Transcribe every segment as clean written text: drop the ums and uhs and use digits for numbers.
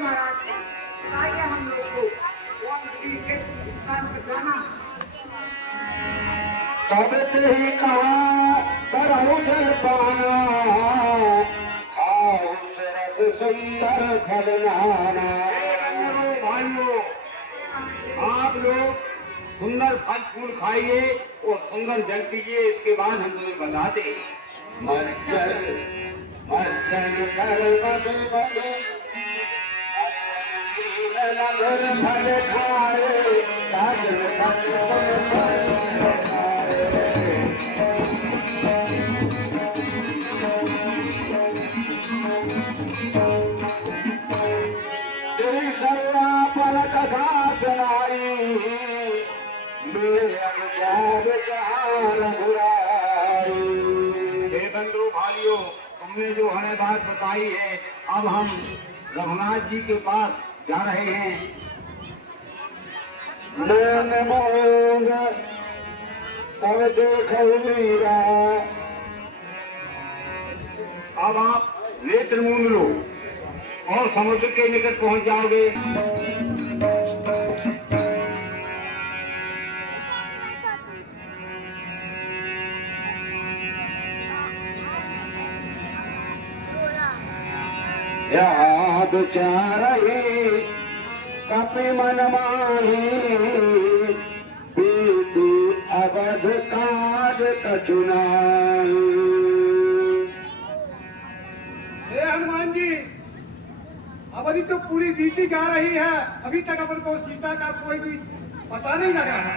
महाराज बताइए हम लोग को कौन सी किस स्थान पर जाना। तब से ही कहा करहु जल पाना, खाओ रस सुंदर फल नाना। भाइयों, आप लोग सुंदर फल फूल खाइए और सुंदर जल पीजिए, इसके बाद हम तुम्हें बताते। मज्जन मज्जन कर बद बद फल खाए, काजल तेरी सर्वा पल कथा सुनाई, हे बंधु भाइयों, तुमने जो हमें बात बताई है, अब हम रघुनाथ जी के पास जा रहे हैं। मन मोंग तब देखो मीरा, अब आप नेत्र मूंद लो और समुद्र के निकट पहुंच जाओगे। याद चारही कपि मन माही, बीती अवध काज कछु नाही। हे हनुमान जी, अवधि तो पूरी बीती जा रही है, अभी तक अपन को सीता का कोई भी पता नहीं लगा है।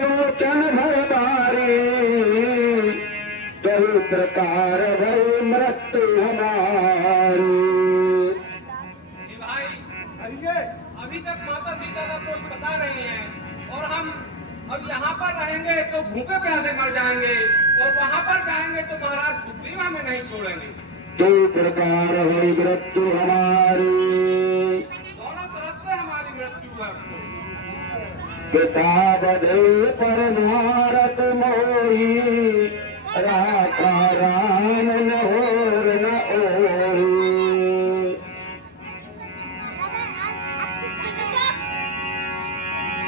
लोचन भय बारी, कई प्रकार भय मृत्यु हमारी। भाई, अरे अभी तक माता सीता का कुछ पता नहीं है और हम अब यहाँ पर रहेंगे तो भूखे प्यासे मर जाएंगे और वहाँ पर जाएंगे तो महाराज सुग्रीवा में नहीं छोड़ेंगे। कई प्रकार भय मृत्यु हमारी, दोनों तरफ से हमारी मृत्यु है। किताब दे पर भारत मोही, राखा राम न और न ओही।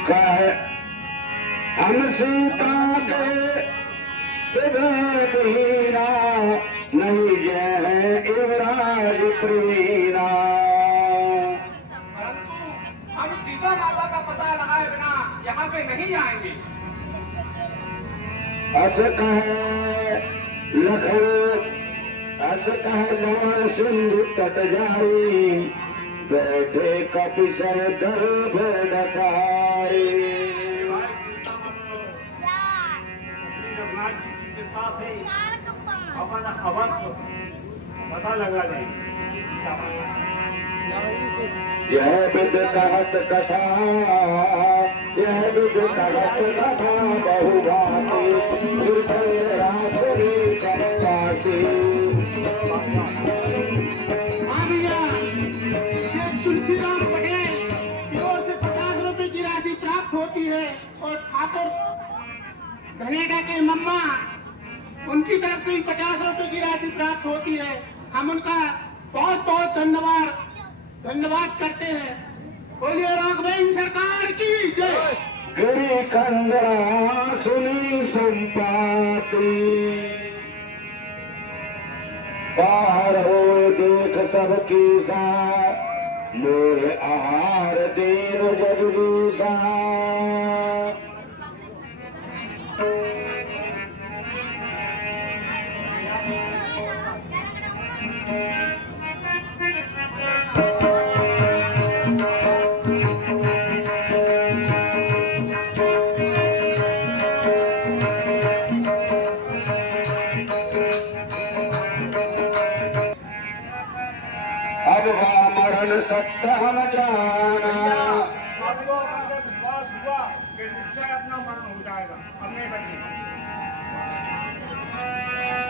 कह हम सीता के हीरा, नहीं जय युवराज प्रीरा। परंतु हम सीता माता का पता लगाए बिना यहाँ पे नहीं आएंगे। अस कहे लखन अस कहे लवण सिंधु तट जाई, बैठे कपि सर गर्भ दसाई। रघुनाथ जी की कृपा से अपन अवश्य पता लगा देंगे। यह विद कहत कथा, यह विद कहत कथा बहुभाती, रात्रि संपाती। तुलसीराम पटेल की ओर से 50 रुपए की राशि प्राप्त होती है और ठाकुर धनेगा के मम्मा उनकी तरफ से 50 रुपए की राशि प्राप्त होती है। हम उनका बहुत बहुत धन्यवाद करते हैं। बोलिए राघवेंद्र सरकार की जय। गिरी कंदरा सुनी संपाती, बाहर हो देख सबकी सा, मोह आहार दीन जगदीशा। अब मरण सत्य हम जाना, आपको अगर विश्वास हुआ कि निश्चय अपना मरण हो जाएगा, अपने बच्चे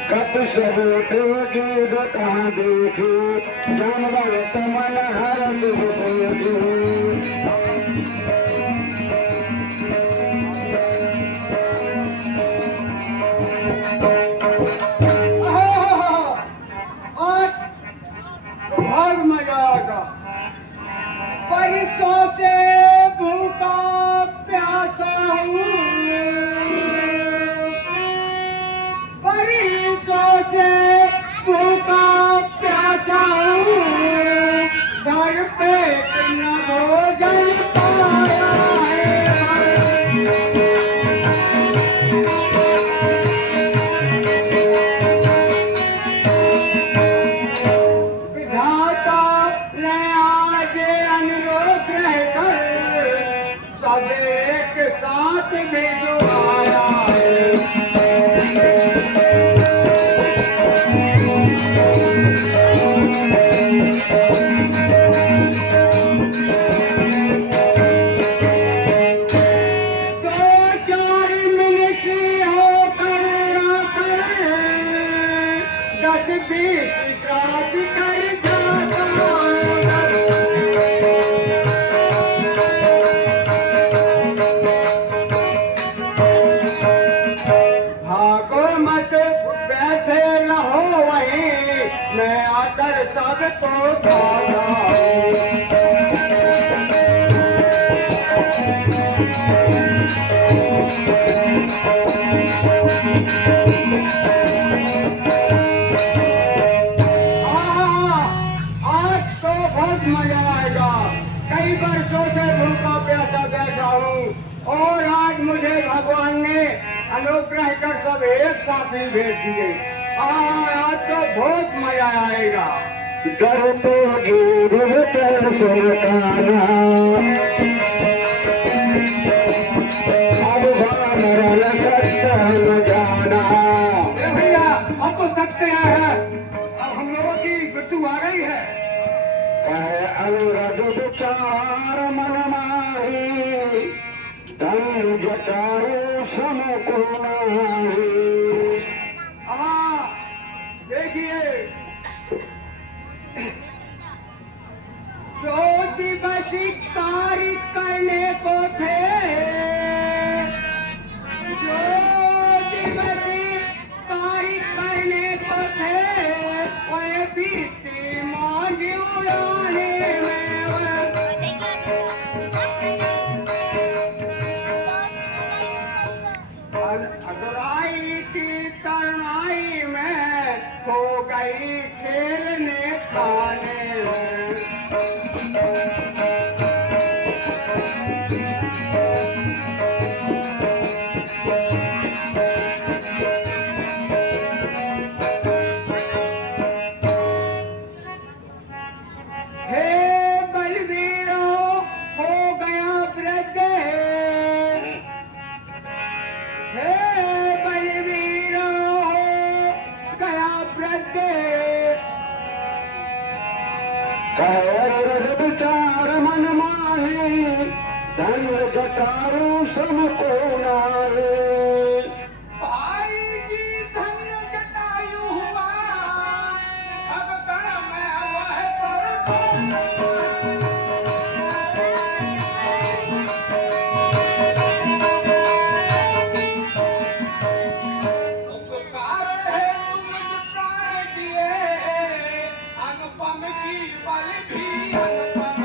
कप सब गीत कहाँ देखी, जानवर तमन हर देखी। सबको बताओ। आज तो बहुत मजा आएगा। कई वर्षों से भूखा प्यासा बैठा हूँ और आज मुझे भगवान ने अनुग्रह कर सब एक साथ ही भेज दिए। आज तो बहुत मजा आएगा। डर तो गिर चल सुनताना अब मरल सत्य न जाना। भैया अब तो सत्य है, अब हम लोगों की मृत्यु आ गई है। कहे अनुरद विचार मन माही धन जटारू समको नाही। देखिए जो दिवसी कार्य करने को थे, जो दिवसी कार्य करने को थे, वह बीती मौज उड़ाने में अदराई की तरनाई में खो गई खेलने खाने में। हे बलवीरो हो गया वृद्ध, हे बलवीरो हो गया वृद्ध। कहे विचार मन माही धन जटारू समको नाही। भाई जी धन्य जटायु हुआ, अब गण में वह उपकार है तुम प्राण दिए, अनुपम की बल भी अनुपम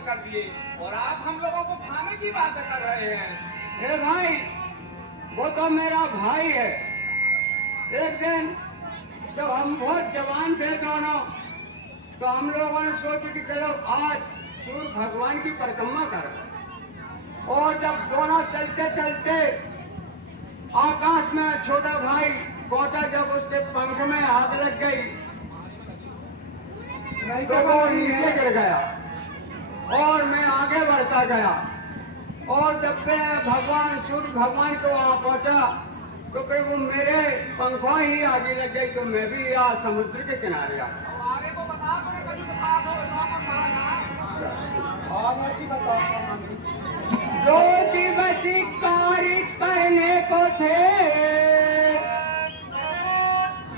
कर दिए और आप हम लोगों को खाने की बात कर रहे हैं। हे भाई, वो तो मेरा भाई है। एक दिन जब हम बहुत जवान थे दोनों, तो हम लोगों ने सोचा कि चलो आज सूर्य भगवान की परिक्रमा करें। और जब दोनों चलते चलते आकाश में छोटा भाई पहुंचा, जब उसके पंख में आग लग गई तो वो नीचे गिर गया और मैं आगे बढ़ता गया। और जब मैं भगवान सूर्य भगवान को वहां पहुंचा तो फिर वो मेरे पंखों ही आगे लग गई, तो मैं भी यहाँ समुद्र के किनारे आ गया। आगे को बता दो, कभी बता दो, जो दिवसी कार्य करने को थे,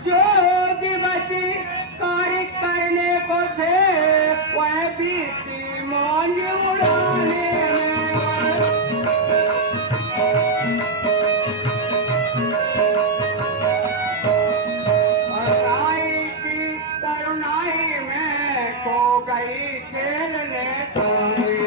जो दिवसी कार्य करने को थे, वह बीती मौज उड़ाने अरुणाई की तरुणाई में खो गई खेलने खाने।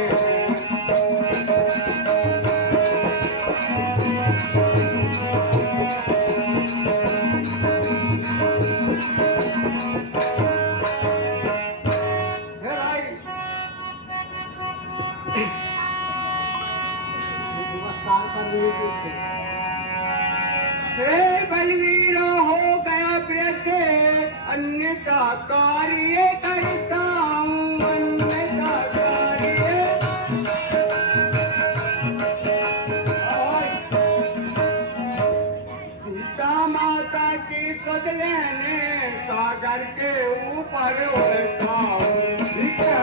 नमस्कार का कार्य करता हूँ, अन्न का कार्य। सीता माता की सुध लेने सागर के ऊपर उड़ता हूँ। ठीक है।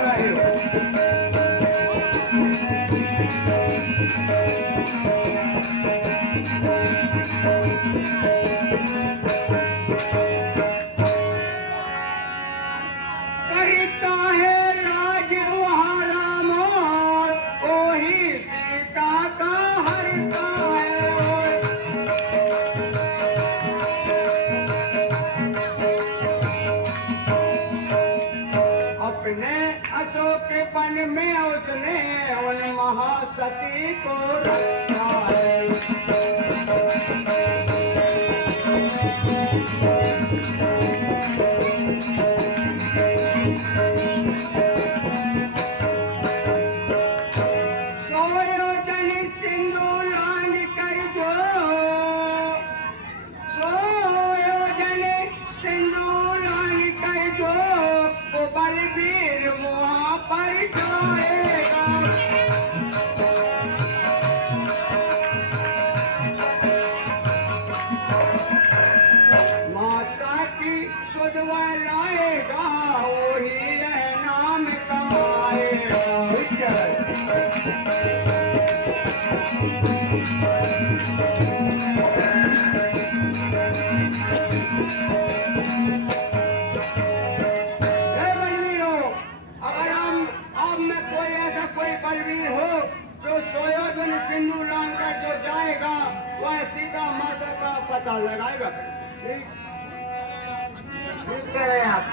करता है राज वहाँ मोर, ओही सीता का हरता है। अपने अशोक वन में उसने उन महासती को रखा है। सोयोजन सिंधु लांग कर जो, सोयोजन सिंधु लांग कर जो, वो बलबीर वहाँ पर जाएगा। माता की सुधवा लाएगा, वही यह नाम कमाएगा। ठीक है। हे बलवीरों, अगर आप में कोई ऐसा कोई बलवीर हो जो सोयोजन सिंधु लांघकर जो जाएगा, वह सीता माता का पता लगाएगा। ठीक कह रहे हैं आप।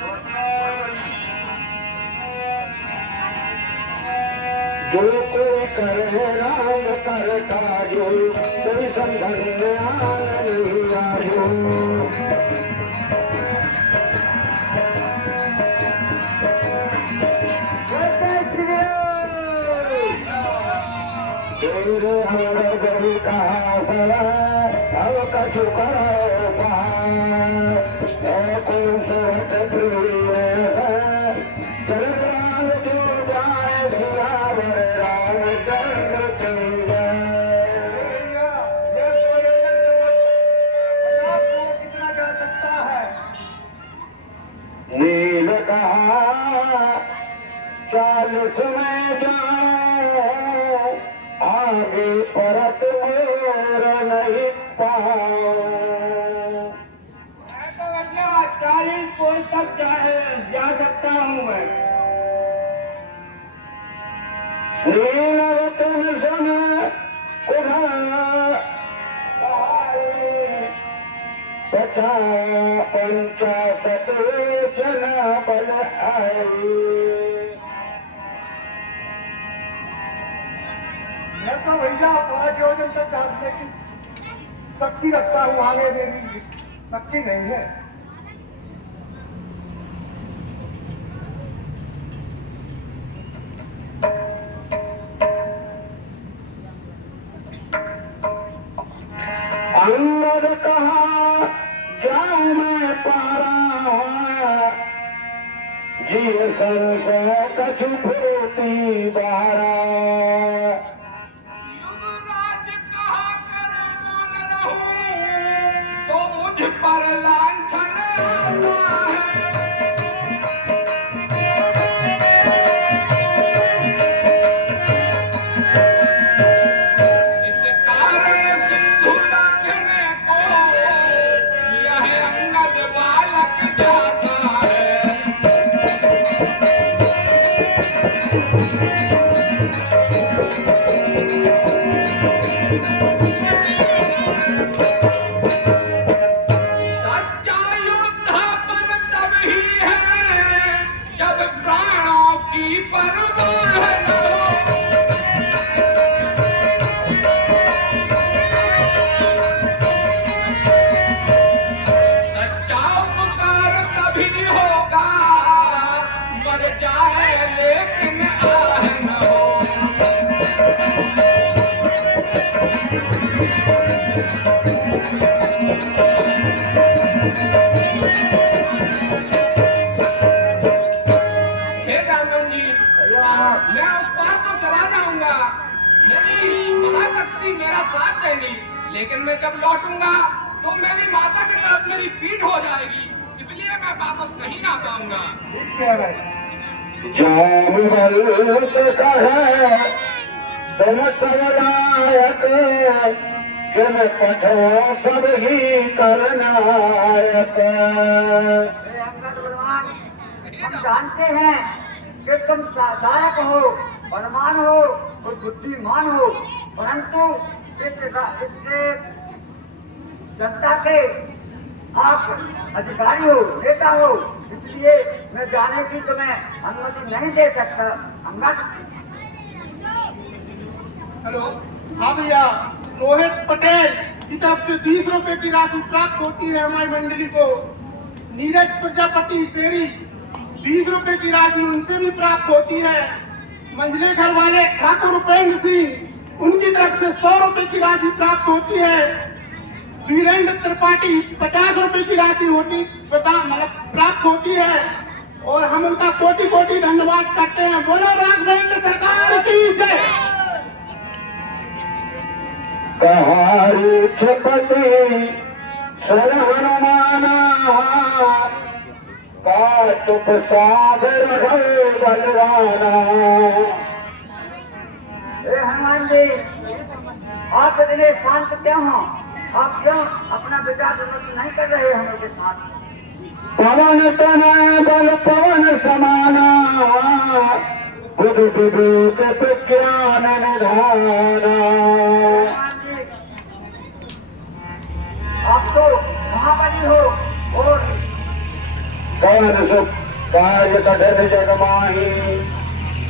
जो कोई करे राम करता जो, कोई संधन में नहीं आयो। तेरे हमारे गरी कहा अब कछु करो पार, कोई सोच दूरी है जलराम जो जाए सियावर रामचंद्र की जय। ये सोयोजन आपको कितना जा सकता है? नील कहा 40 में जाओ, आगे परत मोर नहीं पाओ। 40 कोई तक जा सकता हूँ मैं। नील तुम सुन उधर 50 जना बल आई। मैं तो भैया 5 योजन तक जाने की शक्ति रखता हूँ, आगे मेरी शक्ति नहीं है। अंगद कहा जाऊं मैं पारा, जी संग कछु भूति बारा। युवराज कहा कर मौन रहूं, तो मुझ पर लांछन आता है। इस कारण सिंधु लांघने को यह अंगद बालक जाता है। सच्चा योद्धापन तभी है जब प्राणों की परवाह न हो। सच्चा उपकार तभी होगा, मर जाए लेकिन हे जामवन जी, मैं उस पार तो चला जाऊंगा, मेरी महाशक्ति मेरा साथ देगी, लेकिन मैं जब लौटूंगा तो मेरी माता की तरफ मेरी पीठ हो जाएगी, इसलिए मैं वापस नहीं आ पाऊंगा। जामवंत कहे तुम सब लायक, जिन पठो सब ही करनायक। हम जानते हैं कि तुम साधारक हो, बलवान हो और बुद्धिमान हो, परंतु इससे जनता के आप अधिकारी हो, नेता हो, इसलिए मैं जाने की तुम्हें अनुमति नहीं दे सकता। हेलो, हाँ भैया, रोहित पटेल की तरफ से 20 रुपए की राशि प्राप्त होती है हमारी मंडली को। नीरज प्रजापति शेरी 20 रुपए की राशि उनसे भी प्राप्त होती है। मंझले घर वाले ठाकुर उपेंद्र सिंह, उनकी तरफ से 100 रुपए की राशि प्राप्त होती है। वीरेंद्र त्रिपाठी 50 रुपए की राशि प्राप्त होती है और हम उनका कोटि कोटि धन्यवाद करते हैं। बोलो राघवेंद्र सरकार की जय। कहारी छपति सर हनुमाना, काटुप सागर बलवाना। हनुमान जी, आप इतने शांत क्यों हो? आप क्यों अपना विचार विमर्श नहीं कर रहे हम लोग के साथ? पवन तनय बल पवन समाना, बुद्धि विवेक विज्ञान निधाना। आप तो महाबली हो और कौन सुख कार्य कठिन जग माही,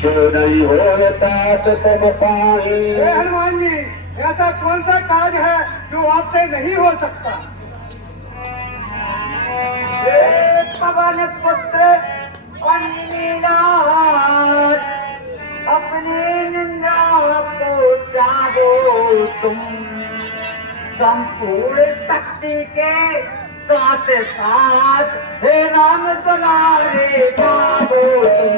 जो नहीं होता तो तुम पाही। हनुमान जी, ऐसा कौन सा कार्य है जो आपसे नहीं हो सकता? पवन पुत्र अनिराज, अपनी निंदा को त्यागो तुम, संपूर्ण शक्ति के साथ साथ हे राम दुलारे जागो तुम।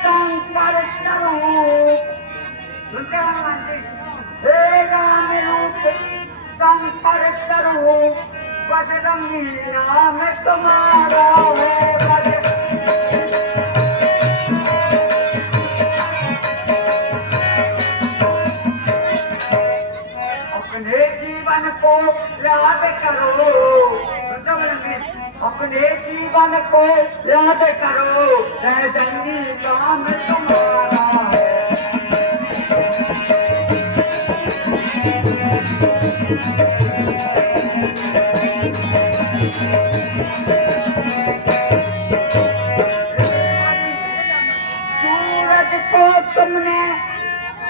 शंकर स्वरूप, हे राम रूप शंकर स्वरूप, बजरंगी नाम तुम्हारा है। अपने जीवन को याद करो, अपने जीवन को याद करो, जंगी काम तुम्हारा है। सूरज को तुमने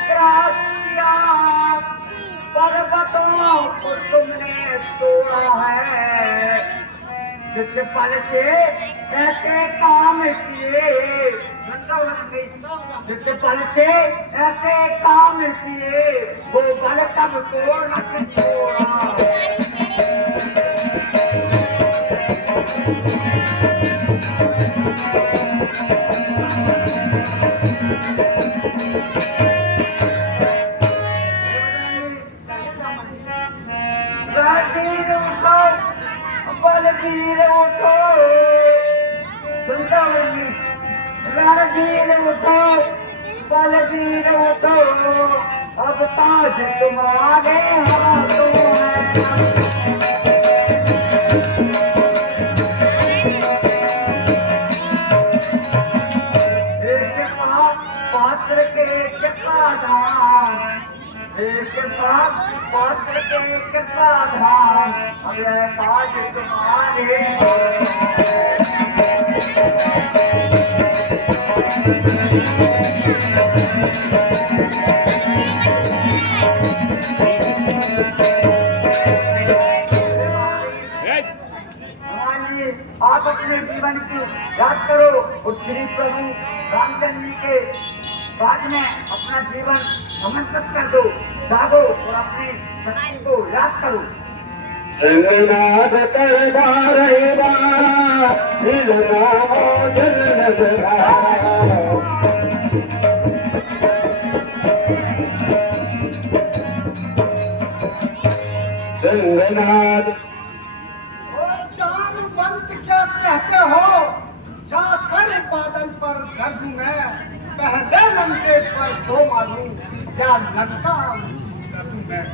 क्रॉस किया, पर्वतों को तुमने तोड़ा है, जिस पल से ऐसे काम किए, जिस पल से ऐसे काम किए, वो बल तब को न छोड़ा। रणधीर उठो, बलवीर उठो, रणधीर उठो, बलवीर उठो, अब ताज तुम्हारे हाथों है। पात्र के कृपा धाम, पात्र के कृपा धाम, अब यह ताज तुम्हारे। आप अपने जीवन की याद करो और श्री प्रभु रामचंद्र जी के बाद में अपना जीवन समर्पित कर दो, जागो और अपनी शक्ति को याद करो। संगनाद कर बारे बारा नामो जन संगनाद चांद बंत क्या कहते हो, जाकर बादल पर गरजू मैं, पहले लंकेश्वर को मालूम क्या लंका गरजू मैं।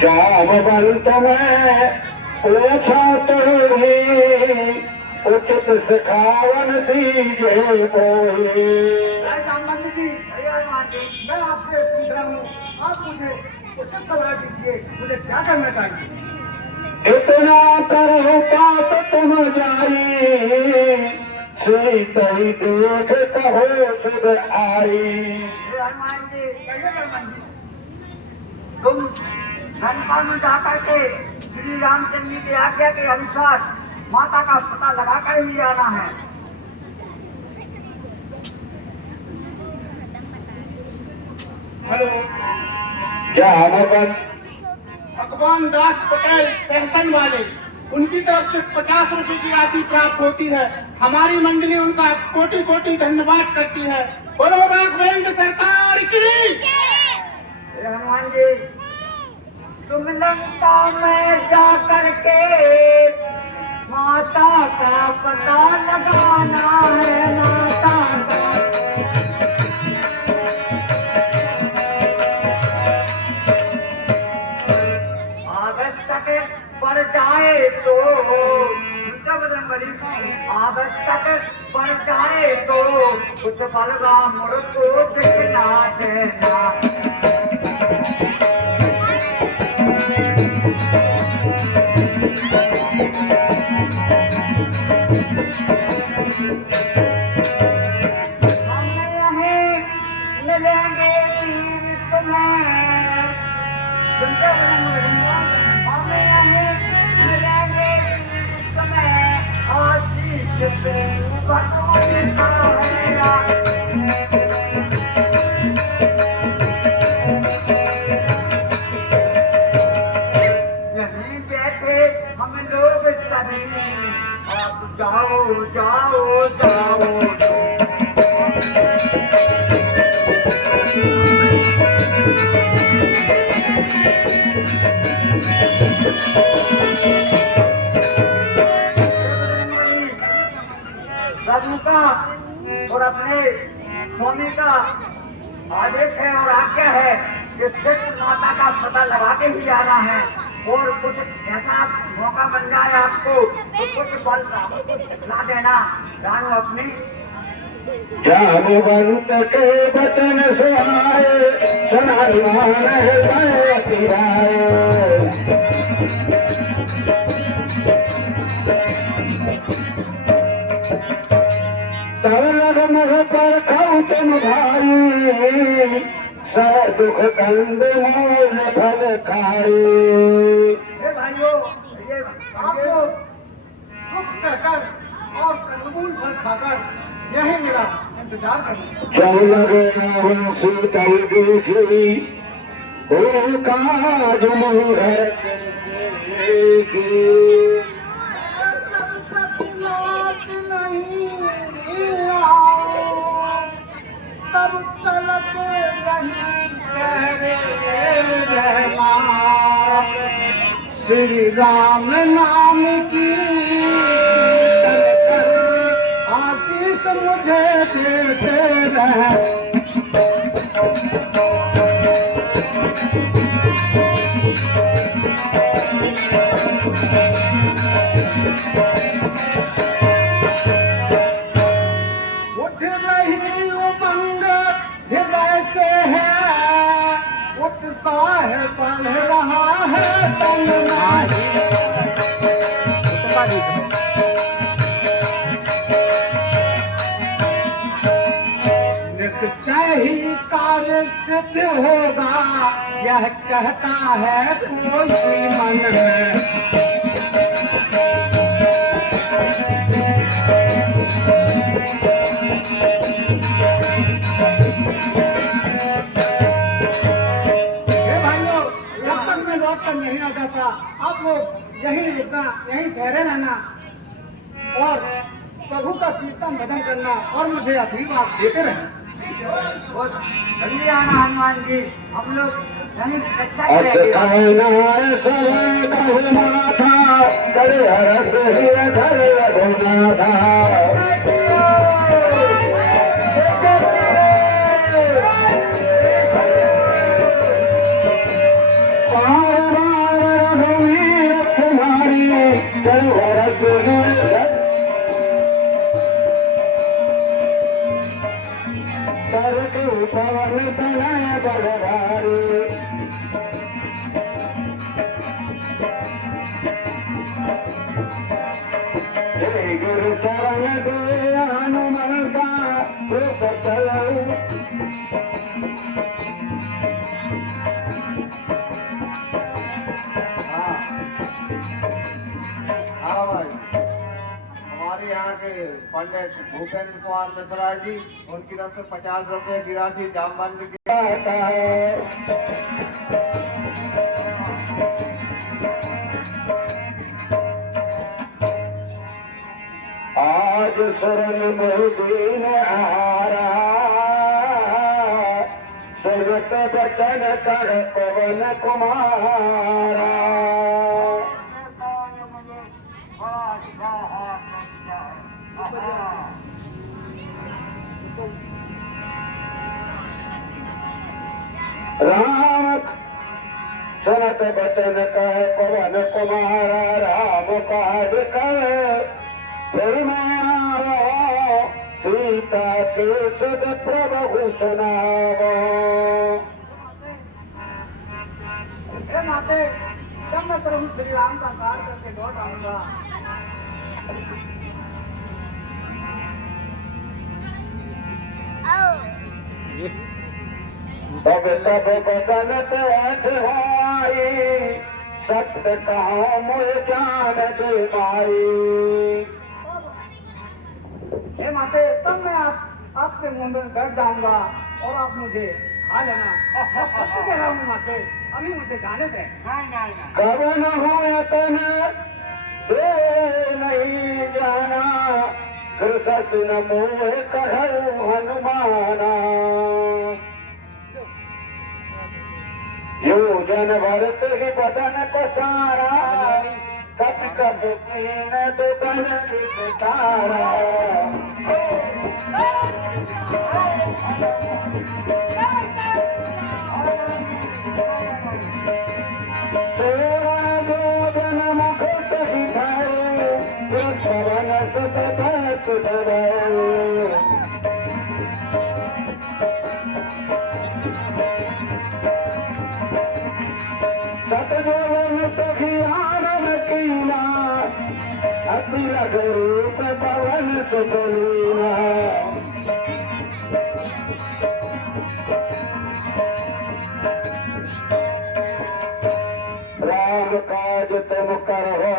जामवंत में पूछा तो ही उचित सिखावन दीजिए कोई। जामवंत जी, मैं आपसे पूछ रहा हूँ, आप मुझे उचित सलाह दीजिए, मुझे क्या करना चाहिए। इतना करो पाप तुम जाई, सीता ही देख कहो सुध आई। हनुमान जी, तुम लंका में जाकर के श्री रामचंद्र जी की आज्ञा के अनुसार माता का पता लगाकर ही आना है। हेलो, क्या भगवान भगवान दास पटेल पेंशन वाले, उनकी तरफ से 50 रुपए की राशि प्राप्त होती है। हमारी मंडली उनका कोटि कोटि धन्यवाद करती है। बोलो राघवेंद्र सरकार की। हनुमान जी, तुम लंका में जा करके माता का पता लगाना है, माता का। आवश्यक पड़ जाए तो आवश्यक पड़ जाए तो कुछ बलराम को दिखला देना। मिलेंगे वीर तुम्हें, हमें यहीं मिलेंगे तुम्हें, आशीष से भगवान का है। यहीं बैठे हम लोग सभी, आप जाओ जाओ जाओ। प्रभु का और अपने स्वामी का आदेश है और आज्ञा है कि सिर्फ माता का पता लगा के ही आना है, और कुछ ऐसा मौका बन जाए आपको तो कुछ बल ला देना। जानो अपनी जामवंत के बचन सुहाए, सनामान तब मुझ पर खाऊ तुम भाई, सब दुख कंद मूल फल खाए। भाइयों, ये आपको दुख सहकर और कंदमूल फल खाकर यही मेरा इंतजार करें। चल लगे शीतल देखी काज मुहूर्त की। जब तक लौट नहीं आओ, तब तलक यहीं ठहरे रहना। श्री राम नाम की आशीष मुझे देते रहे। उठ रही उमंग हृदय से है, उत्साह बढ़ रहा है तन माही। निश्चय ही कार्य सिद्ध होगा, यह कहता है कोई मन में। हे भाइयों, जब तक मैं लौट कर नहीं आ जाता, आप लोग यहीं रुकना, यहीं ठहरे रहना और प्रभु का कीर्तन भजन करना और मुझे आशीर्वाद देते रहना। बहुत जल्दी आना हनुमान जी, हम लोग धनिक रक्षा अचकाना समय कहना था, करे हरस ही घर रघुना था। रघुवीर तुम्हारी कर हरस सरके पवन तनय बलधारी। जय गुरु चरण दे हनुमान का रूप चलो। हाँ भाई, हमारे यहाँ के पंडित भूपेंद्र कुमार मिश्रा जी, उनकी तरफ से 50 रुपए की राशि जामबंद की। आज शरण बहुदीन हारा, सुरत बचन कर पवन कुमारा। राम सुनत बचन कह पवन कुमारा, राम काज कर फिर मैं आवो, सीता के सुध प्रभु सुनावो। हे माते, जब मैं प्रभु श्री राम का कार्य करके लौट आऊंगा, सब सब बदन पेट हो आई, सत्य कहो मुझ जान दे माई। हे माते, तब मैं आपके मुंह में बैठ जाऊंगा और आप मुझे खा लेना। मैं सत्य कह रहा हूँ माते, अभी मुझे जाने दें। कब न हुए तन दे नहीं जाना, सत न मोह कहूँ हनुमाना। योजन भरत ही बदन को सारा, कप कप पीन तो बन तारा। चोरा योजन मुकुट दिखाए, पवन सुत भक्त धराए। सतगुरु तखियान कीना, अति रूप पवन सुतलीना। राम काज तुम करो,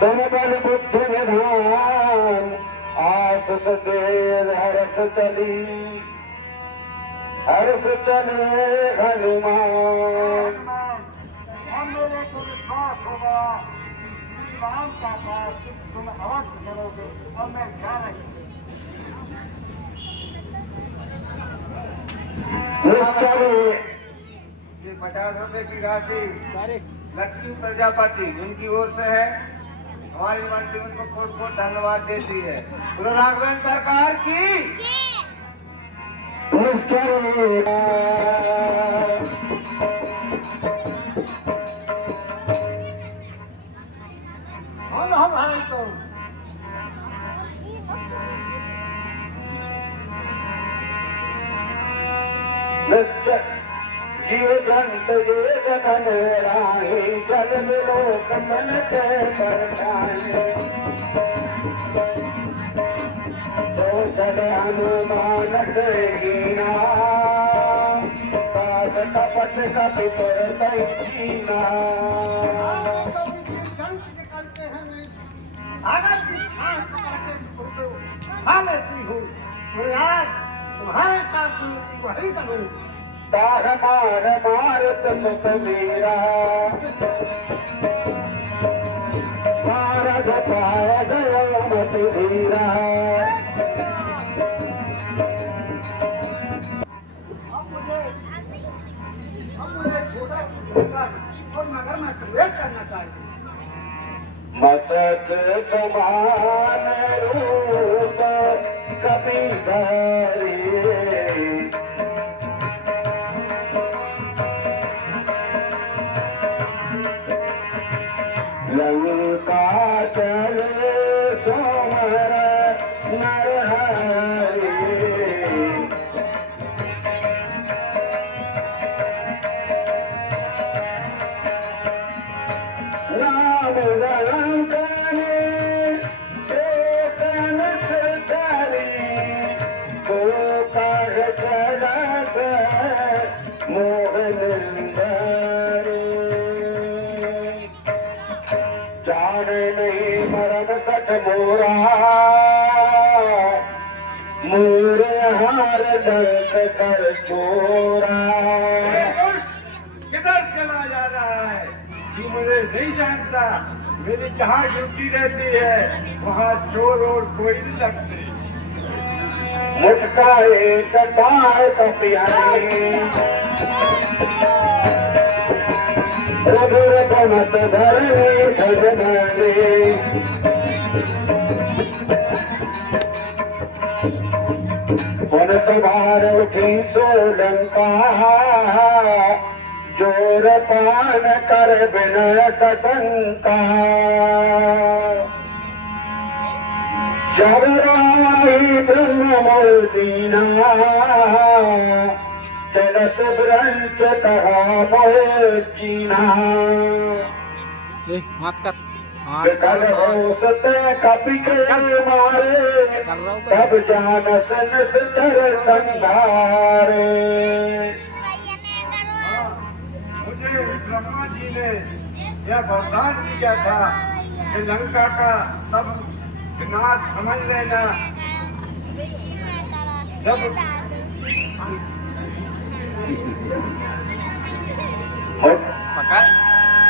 तुम बल बुद्धि निधान, आस सदेव हर्ष चली, हर्ष चले हनुमान। मेरे को विश्वास होगा, राम का कार्य तुम अवश्य करोगे और मैं क्या नहीं। ये 50 रुपए की राशि लक्ष्मी प्रजापति जिनकी ओर से है, हमारी मंत्री उनको बहुत बहुत धन्यवाद देती है। गुरु राघवेंद्र सरकार की भाई तो जीव जंत ये जगन राही, जल मिलो कमल के परछाई। तो चले हनुमान से हीना, काज कपट कपि पर कीना। आनंद की सांस पकड़ के तुमको खा लेती हूँ। और आज तुम्हारे साथ वही करूँ। तार मार मारत सुतवीरा मारद पाए गयो मत धीरा। अब मुझे छोटा छोटा और नगर में प्रवेश करना चाहिए। मसक समान रूप कभी धरी लंका चल सोमर नरहरि। राम रंगने चेतन सधरी तो कर चरत मोहन जान नहीं मरम सठ मोरा मोर हार दंत कर चोरा। किधर चला जा रहा है? तू मुझे नहीं जानता। मेरी जहाँ ड्यूटी रहती है वहाँ चोर और कोई नहीं लगते। मुझका एक तार कपियानी रघुर भमत धरणी खजनानी। पुन सवार उठी सोलंका जोर पान कर बिन सशंका। जबराई ब्रह्ममूर्तिना चलत ब्रंच कहा मोचीना। मत कर कल हो सते कपि के मारे तब जानस निस्तर संधारे। मुझे ब्रह्मा जी ने यह वरदान दिया था कि लंका का सब विनाश समझ लेना। जब पकड़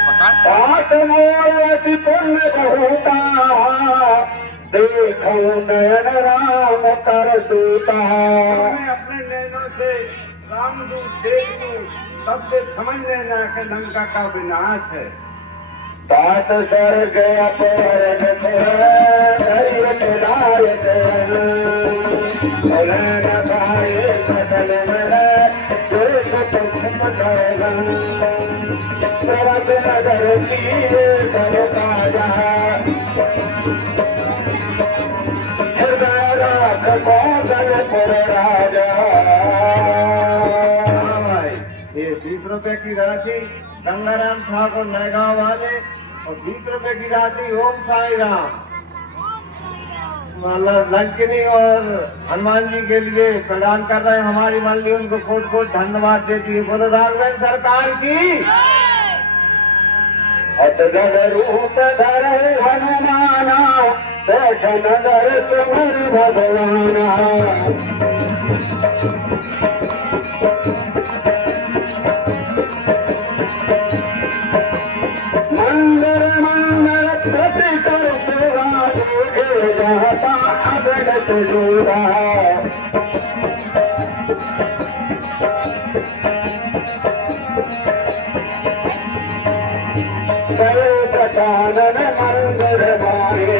पकड़ पात मोयति पुण्य बहुता देखो नयन राम कर दूता। मैं अपने नैनों से रामदूत देख लूं तब से समझ लेना कि लंका का विनाश है। तात स्वर्ग अपहरण धैर्य लायक नगाए सकल देश तुम सरस नगर किए कर काजा। हृदय राख कौशलपुर राजा। ये 20 रुपए की राशि गंगाराम ठाकुर नैगांव वाले और 20 रुपए की राशि ओम साई राम मतलब लंकिनी और हनुमान जी के लिए प्रदान कर रहे हैं। हमारी मंडली उनको कोट कोट धन्यवाद देती है। बोलो राघवेंद्र सरकार की। अतगल रूप धरे हनुमाना बैठन दर सुमर भगवाना। मंदिर मंदिर प्रति कर सेवा देखे जाता अगड़त जोड़ा। कानन मंदिर माए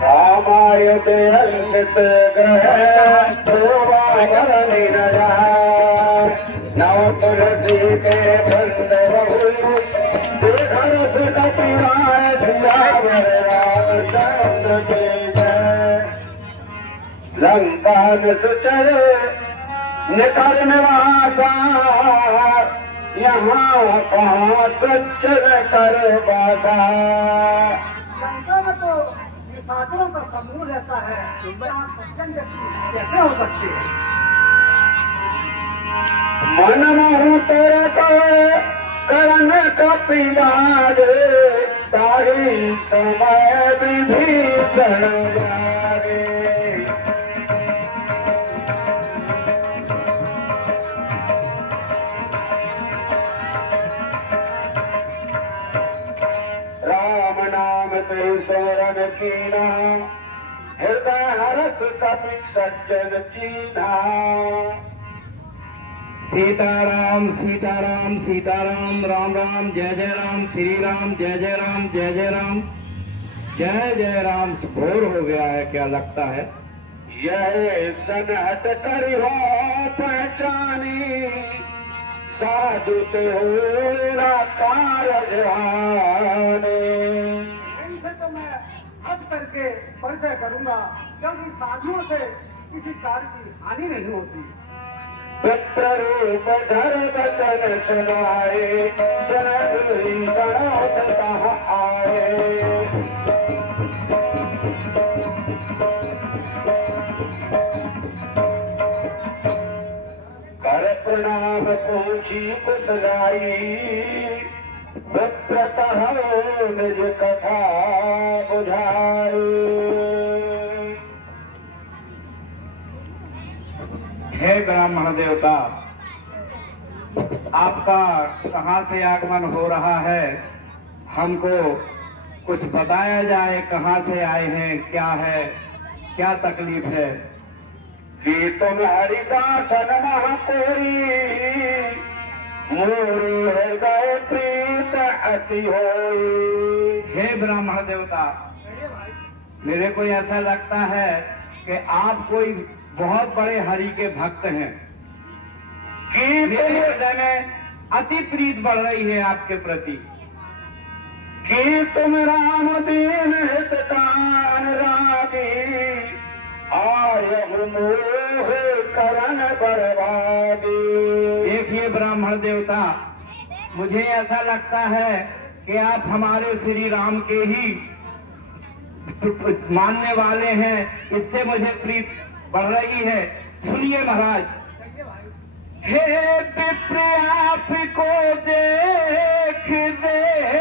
रामाय अंकित ग्रह शोभा भरणी नया। नव तुलसी के बंद बहु लंका सुचर निकर निवासा यहाँ कहाँ सच्चर कर बासा। लंका साधनों का समूह रहता है, यहाँ सज्जन व्यक्ति कैसे हो सकती है? मन महु तेरे को करण कपिला रे, तारी समय विभीषण जारे। राम नाम ते सोरन कीना, हृदय हरस कपि सज्जन चीना। सीताराम सीताराम सीताराम, राम राम जय जय राम, श्री राम जय जय राम, जय जय राम, जय जय राम। भोर हो गया है क्या लगता है? यह सनहट करी हो पहचानी, साधु ते हो कारज हानि। इनसे तो मैं हट करके परिचय करूंगा, क्योंकि साधुओं से किसी कार्य की हानि नहीं होती। पुत्र रूप धर बचन सुनाए, सुनहि गणोत कहाँ आए। कर प्रणाम पूछी कुशलाई, पुत्र कहो निज कथा बुझाई। हे ब्राह्मण देवता, आपका कहाँ से आगमन हो रहा है? हमको कुछ बताया जाए, कहाँ से आए हैं, क्या है, क्या तकलीफ है? कि तुम हरिदासन मह कोई, मोरी हृदय प्रीत अति होई। हे ब्राह्मण देवता, मेरे को ऐसा लगता है कि आप कोई बहुत बड़े हरि के भक्त हैं। मेरे हृदय में अति प्रीत बढ़ रही है आपके प्रति। कि तुम राम दीन हित का अनुरागी, आयहु मोह करन बर्बादी। देखिए ब्राह्मण देवता, मुझे ऐसा लगता है कि आप हमारे श्री राम के ही मानने वाले हैं, इससे मुझे प्रीत बढ़ रही है। सुनिए महाराज। हे विप्र आपको देख देख,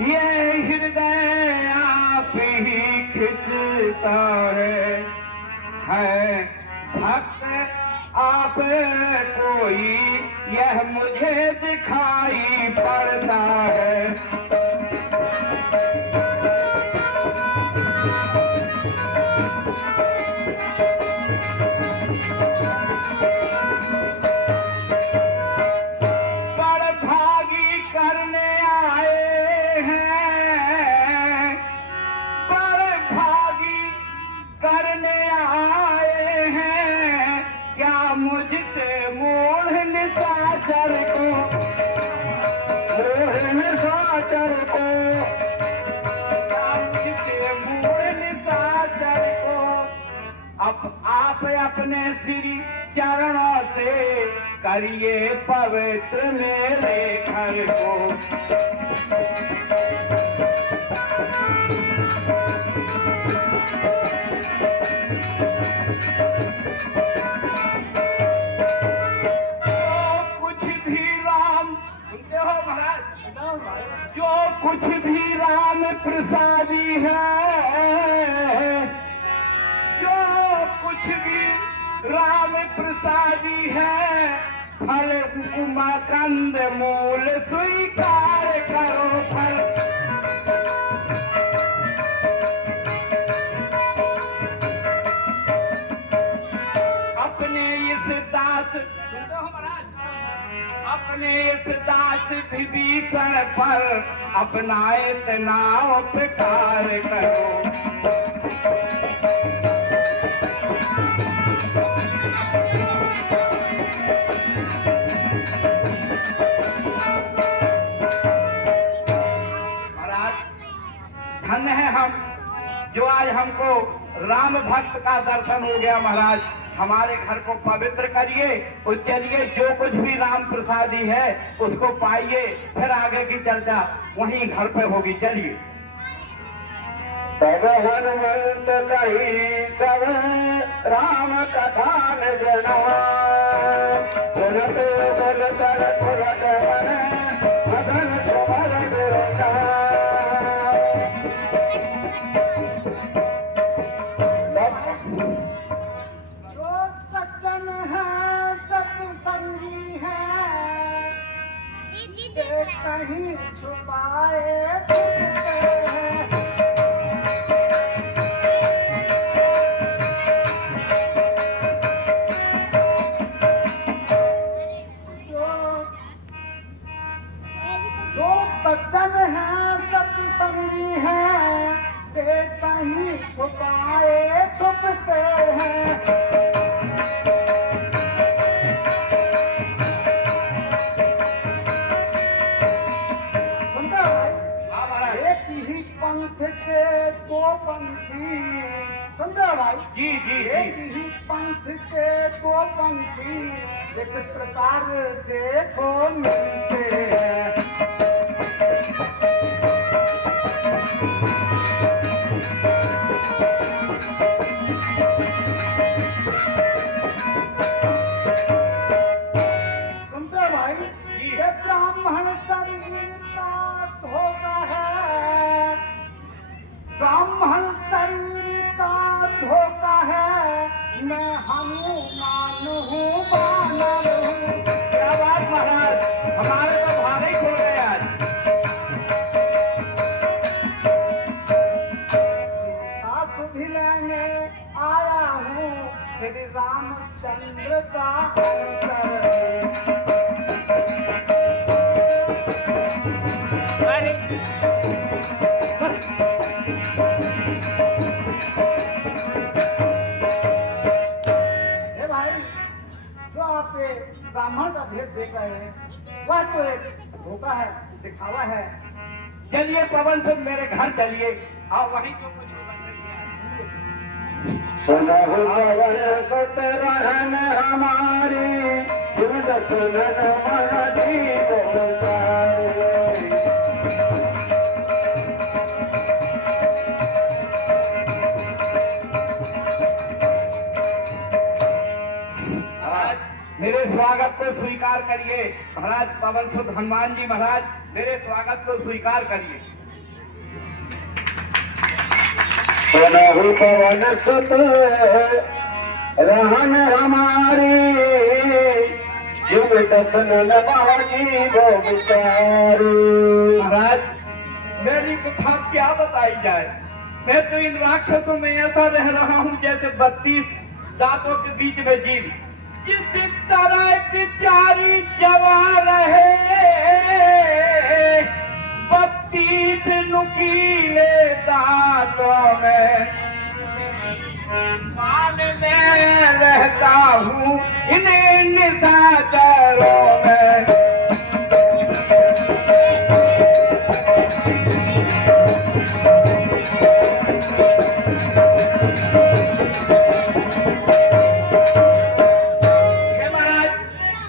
ये हृदय आप ही खिंचता है भक्त आप कोई, यह मुझे दिखाई पड़ता है। आप अपने श्री चरणों से करिए पवित्र मेरे घर को। जो कुछ भी राम प्रसादी है, जो कुछ भी राम प्रसादी है, फल उपमा कंद मूल स्वीकार करो फल। अपने इस दास विभीषण पर अपना इतना उपकार करो। महाराज, धन्य है हम जो आज हमको राम भक्त का दर्शन हो गया। महाराज, हमारे घर को पवित्र करिए और चलिए, जो कुछ भी राम प्रसादी है उसको पाइए, फिर आगे की चर्चा वहीं घर पे होगी। चलिए। तब हनुमंत कही सब राम कथा में जनवा सुनत बल तर फुरत मन मदन सुमर बिरता। जो सज्जन है सत्संगी है वे कहीं छुपाए छुपते हैं। जो सज्जन है सत्संगी है वे कहीं छुपाए छुपते हैं। सुनते हो भाई? एक ही पंथ के दो पंथी। सुनते हो भाई? जी जी एक जी। ही पंथ के दो पंथी इस प्रकार देखो मिलते हैं। सुनते हो भाई? ये ब्राह्मण शरीर का धोखा है। ब्राह्मण शरीर का धोखा है। मैं हनुमान हूँ बानर हूँ। क्या बात महाराज, हमारे तो भागे ही खुल गए आज। सुधि लेने आया हूँ श्री रामचंद्र का हे भाई, जो आप ये ब्राह्मण का भेष देख रहे हैं वह तो एक धोखा है, दिखावा है। चलिए पवन सिंह मेरे घर चलिए, और वहीं जो कुछ होगा करिए। सुनहु पवन सुत रहन हमारी सुन सुनन मन दीप उतारे। मेरे स्वागत को स्वीकार करिए महाराज। पवन सुत हनुमान जी महाराज, मेरे स्वागत को स्वीकार करिए। सुनहु पवन सुत रहन हमारी जुग दसनन बाजी वो बिचारी। महाराज मेरी कथा क्या बताई जाए। मैं तो इन राक्षसों में ऐसा रह रहा हूँ जैसे 32 दांतों के बीच में जीव। इस तरह बिचारी जवा रहे 32 नुकीले दांतों में मान में रहता हूँ इन्हें निशाचरों में।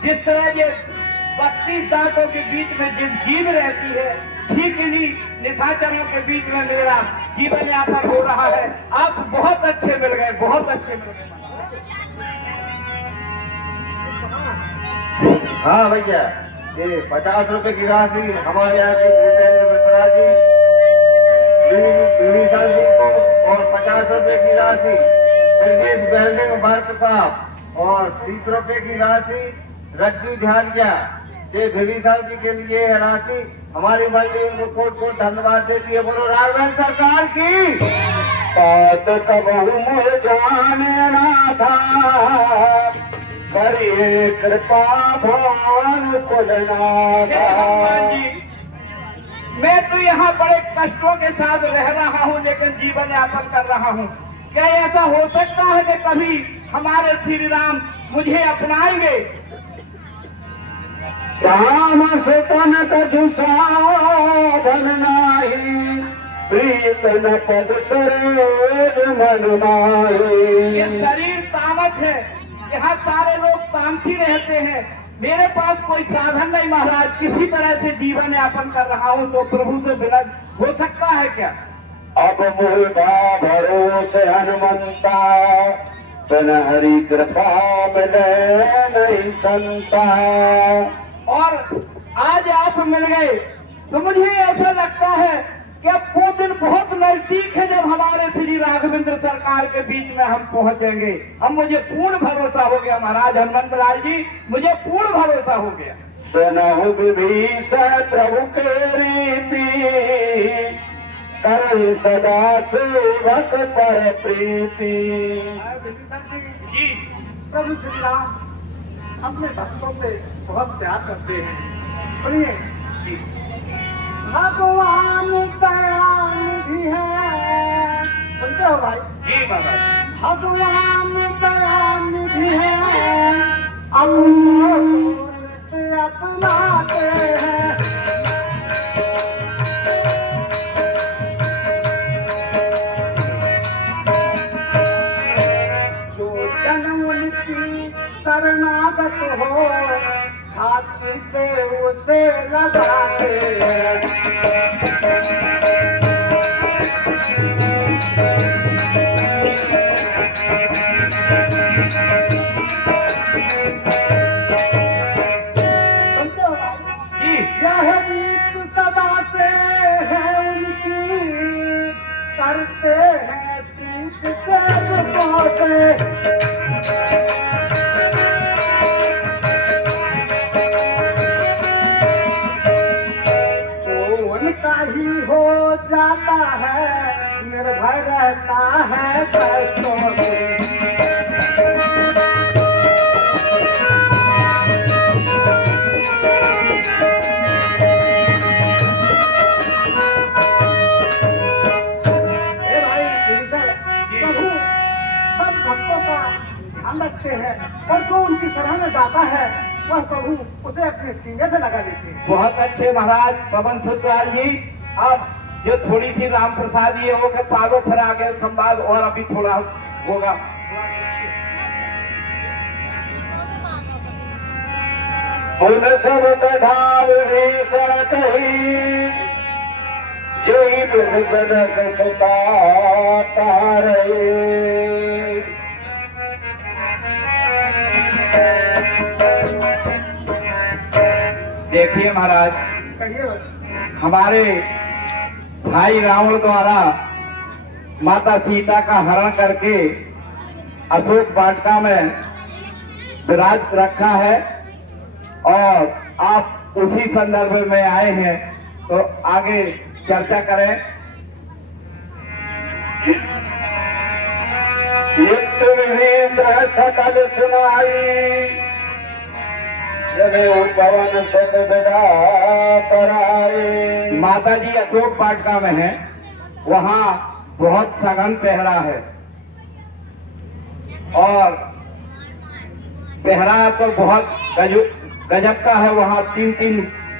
जिस तरह ये 32 दांतों के बीच में जिस जीव रहती है, ठीक इन्हीं निशाचरों के बीच में मेरा जीवन यापन हो रहा है। आप बहुत अच्छे मिल गए, बहुत अच्छे मिल गए। हाँ भैया, ये 50 रुपए की राशि हमारे यहाँ के भूपेंद्र मिश्रा जी, विनीता जी को, और 50 रुपए की राशि ब्रजेश बिल्डिंग वर्क साहब, और 30 रुपए की राशि रज्जू झालिया ये विभीषण जी के लिए है राशि। हमारी मंडली उनको कोट कोट धन्यवाद देती है। बोलो राघवेंद्र सरकार की। पात कबहु मोह जाने ना था करिए कृपा भानु कुलनाथा। हे हनुमान जी, मैं तो यहाँ बड़े कष्टों के साथ रह रहा हूँ लेकिन जीवन यापन कर रहा हूँ। क्या ऐसा हो सकता है कि कभी हमारे श्री राम मुझे अपनाएंगे? श्याम सुतन कछु साधन नाही प्रीत न पद सरोज मन माही। ये शरीर तामस है, यहाँ सारे लोग तामसी रहते हैं। मेरे पास कोई साधन नहीं महाराज, किसी तरह से जीवन यापन कर रहा हूँ। तो प्रभु से विनय हो सकता है क्या? अब मुर्गा भरोसे हनुमंता, बिन हरि कृपा मिले नहीं संता। और आज आप मिल गए तो मुझे ऐसा लगता है कि अब वो दिन बहुत नजदीक है जब हमारे श्री राघवेंद्र सरकार के बीच में हम पहुंचेंगे। अब मुझे पूर्ण भरोसा हो गया महाराज हनुमंत लाल जी, मुझे पूर्ण भरोसा हो गया। सुनहु विभीषण प्रभु के रीति, कर सदा सेवक पर प्रीति। विभीषण जी, प्रभु श्री राम अपने भक्तों से बहुत प्यार करते हैं। सुनिए, भगवान दयानिधि है। सुनते हो भाई? जी महाराज। भगवान दयानिधि है, अपने अपनाते हैं। जो जन उनकी शरणागत हो, छाती से उसे लगाते हैं। सुनते हो भाई? यह रीत सदा से है उनकी, करते हैं प्रीत से दुखों से। उनका ही हो जाता है, निर्भय रहता है कष्टों से। भाई प्रभु सब भक्तों का ध्यान रखते हैं और जो उनकी सराह में जाता है वह प्रभु उसे अपने सीने से लगा देते हैं। बहुत अच्छे महाराज पवन सुतलाल जी। अब जो थोड़ी सी राम प्रसाद ये हो के पागो फिर आगे संवाद और अभी थोड़ा होगा। उन सब कथा विभीषण कही, यही जनक सुता तारे। देखिए महाराज, कहिए हमारे भाई रावण द्वारा माता सीता का हरण करके अशोक वाटिका में विराज रखा है और आप उसी संदर्भ में आए हैं, तो आगे चर्चा करें। विभीषण सकल सुनाई, पवन सत विदा कराई। माता जी अशोक वाटिका में है, वहाँ बहुत सघन पहरा है और पहरा तो बहुत गजब का है। वहाँ 3-3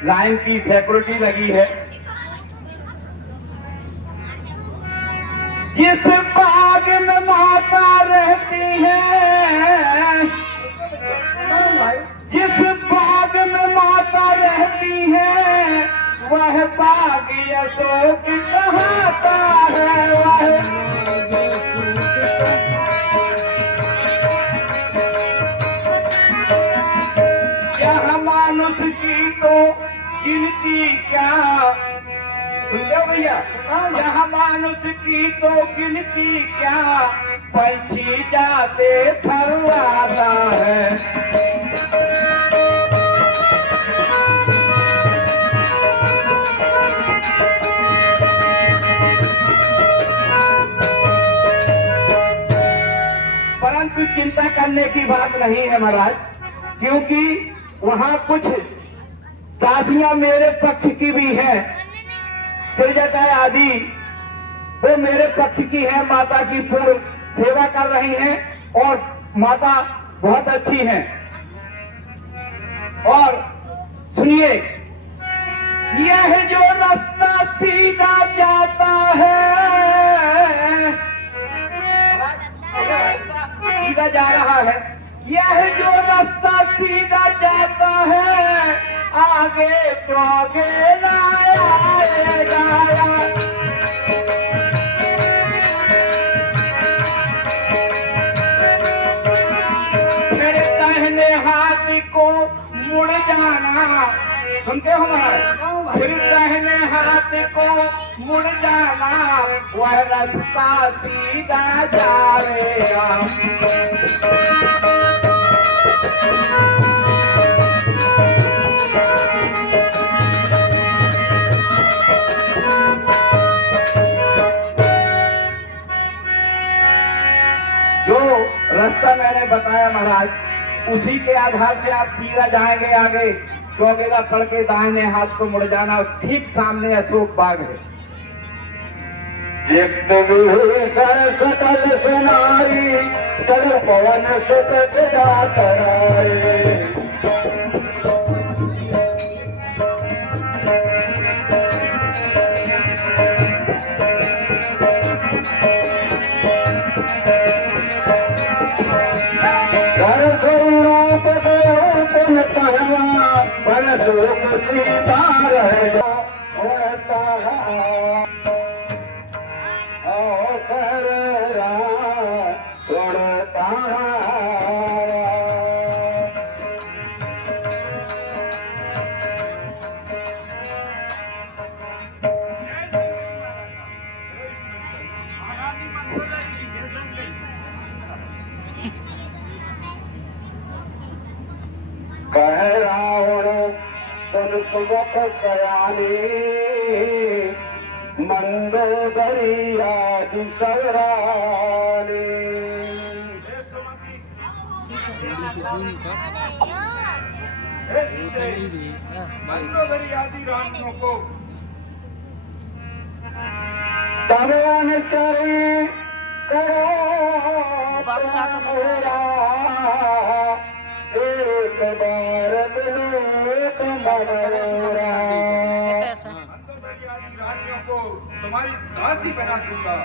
लाइन की सिक्योरिटी लगी है। जिस बाग में माता रहती है, जिस बाग में माता रहती है, वह बाग अशोक कहता है। यह मानुष की तो गिनती क्या, सुनते भैया, यह मानुष की तो गिनती क्या, पंछी जाते थर्राता है। परंतु चिंता करने की बात नहीं है महाराज, क्योंकि वहाँ कुछ दासियां मेरे पक्ष की भी है। त्रिजटा आदि वो मेरे पक्ष की है, माता की पूर्ण सेवा कर रही हैं और माता बहुत अच्छी हैं। और सुनिए, यह जो रास्ता सीधा जाता है, सीधा जा रहा है, यह जो रास्ता सीधा जाता है, आगे तो आगे लाएगा। जाना। सुनते हो महाराज? फिर दाहिने हाथ को मुड़ जाना, वह रास्ता सीधा जाएगा। जो रास्ता मैंने बताया महाराज, उसी के आधार से आप सीधा जाएंगे आगे। चौकेगा पड़ के दाहिने हाथ को मुड़ जाना, ठीक सामने अशोक बाग है। एक कर सकल सुनाई, चल पवन सुत सदा कराए। सुख सीता रहेगा होता अवसर तोड़ता। कह रावण सुन सुमुख सयानी, मंदोदरी आदि सवरानी। मंदोदरी आदि रानियों को तब अनुचरी करो मेरा, एक बार विनोद मनोरा। रानियों को तुम्हारी दासी बना दूंगा,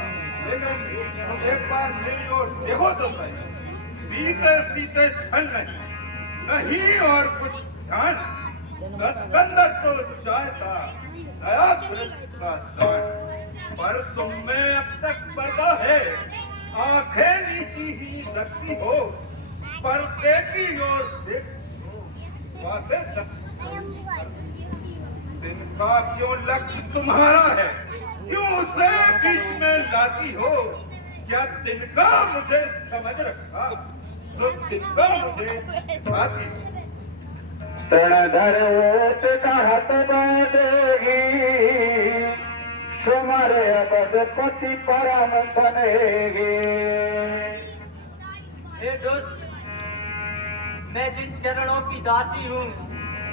लेकिन तुम एक बार मेरी ओर देखो तो सही। सीते सीते छल नहीं और कुछ ध्यान। सिकंदर तो चाहता नया का दान, पर तुम में अब तक पर्दा है। आंखें नीची ही रखती हो, पर देखी और जिनका क्यों लक्ष्य तुम्हारा है, क्यों उसे बीच में लाती हो? क्या तिनका मुझे समझ रखा, तो तिनका मुझे आती। तृणधर ओत कहत बैठेगी, सुमर पति परम सनेगी। हे दुष्ट, मैं जिन चरणों की दासी हूँ,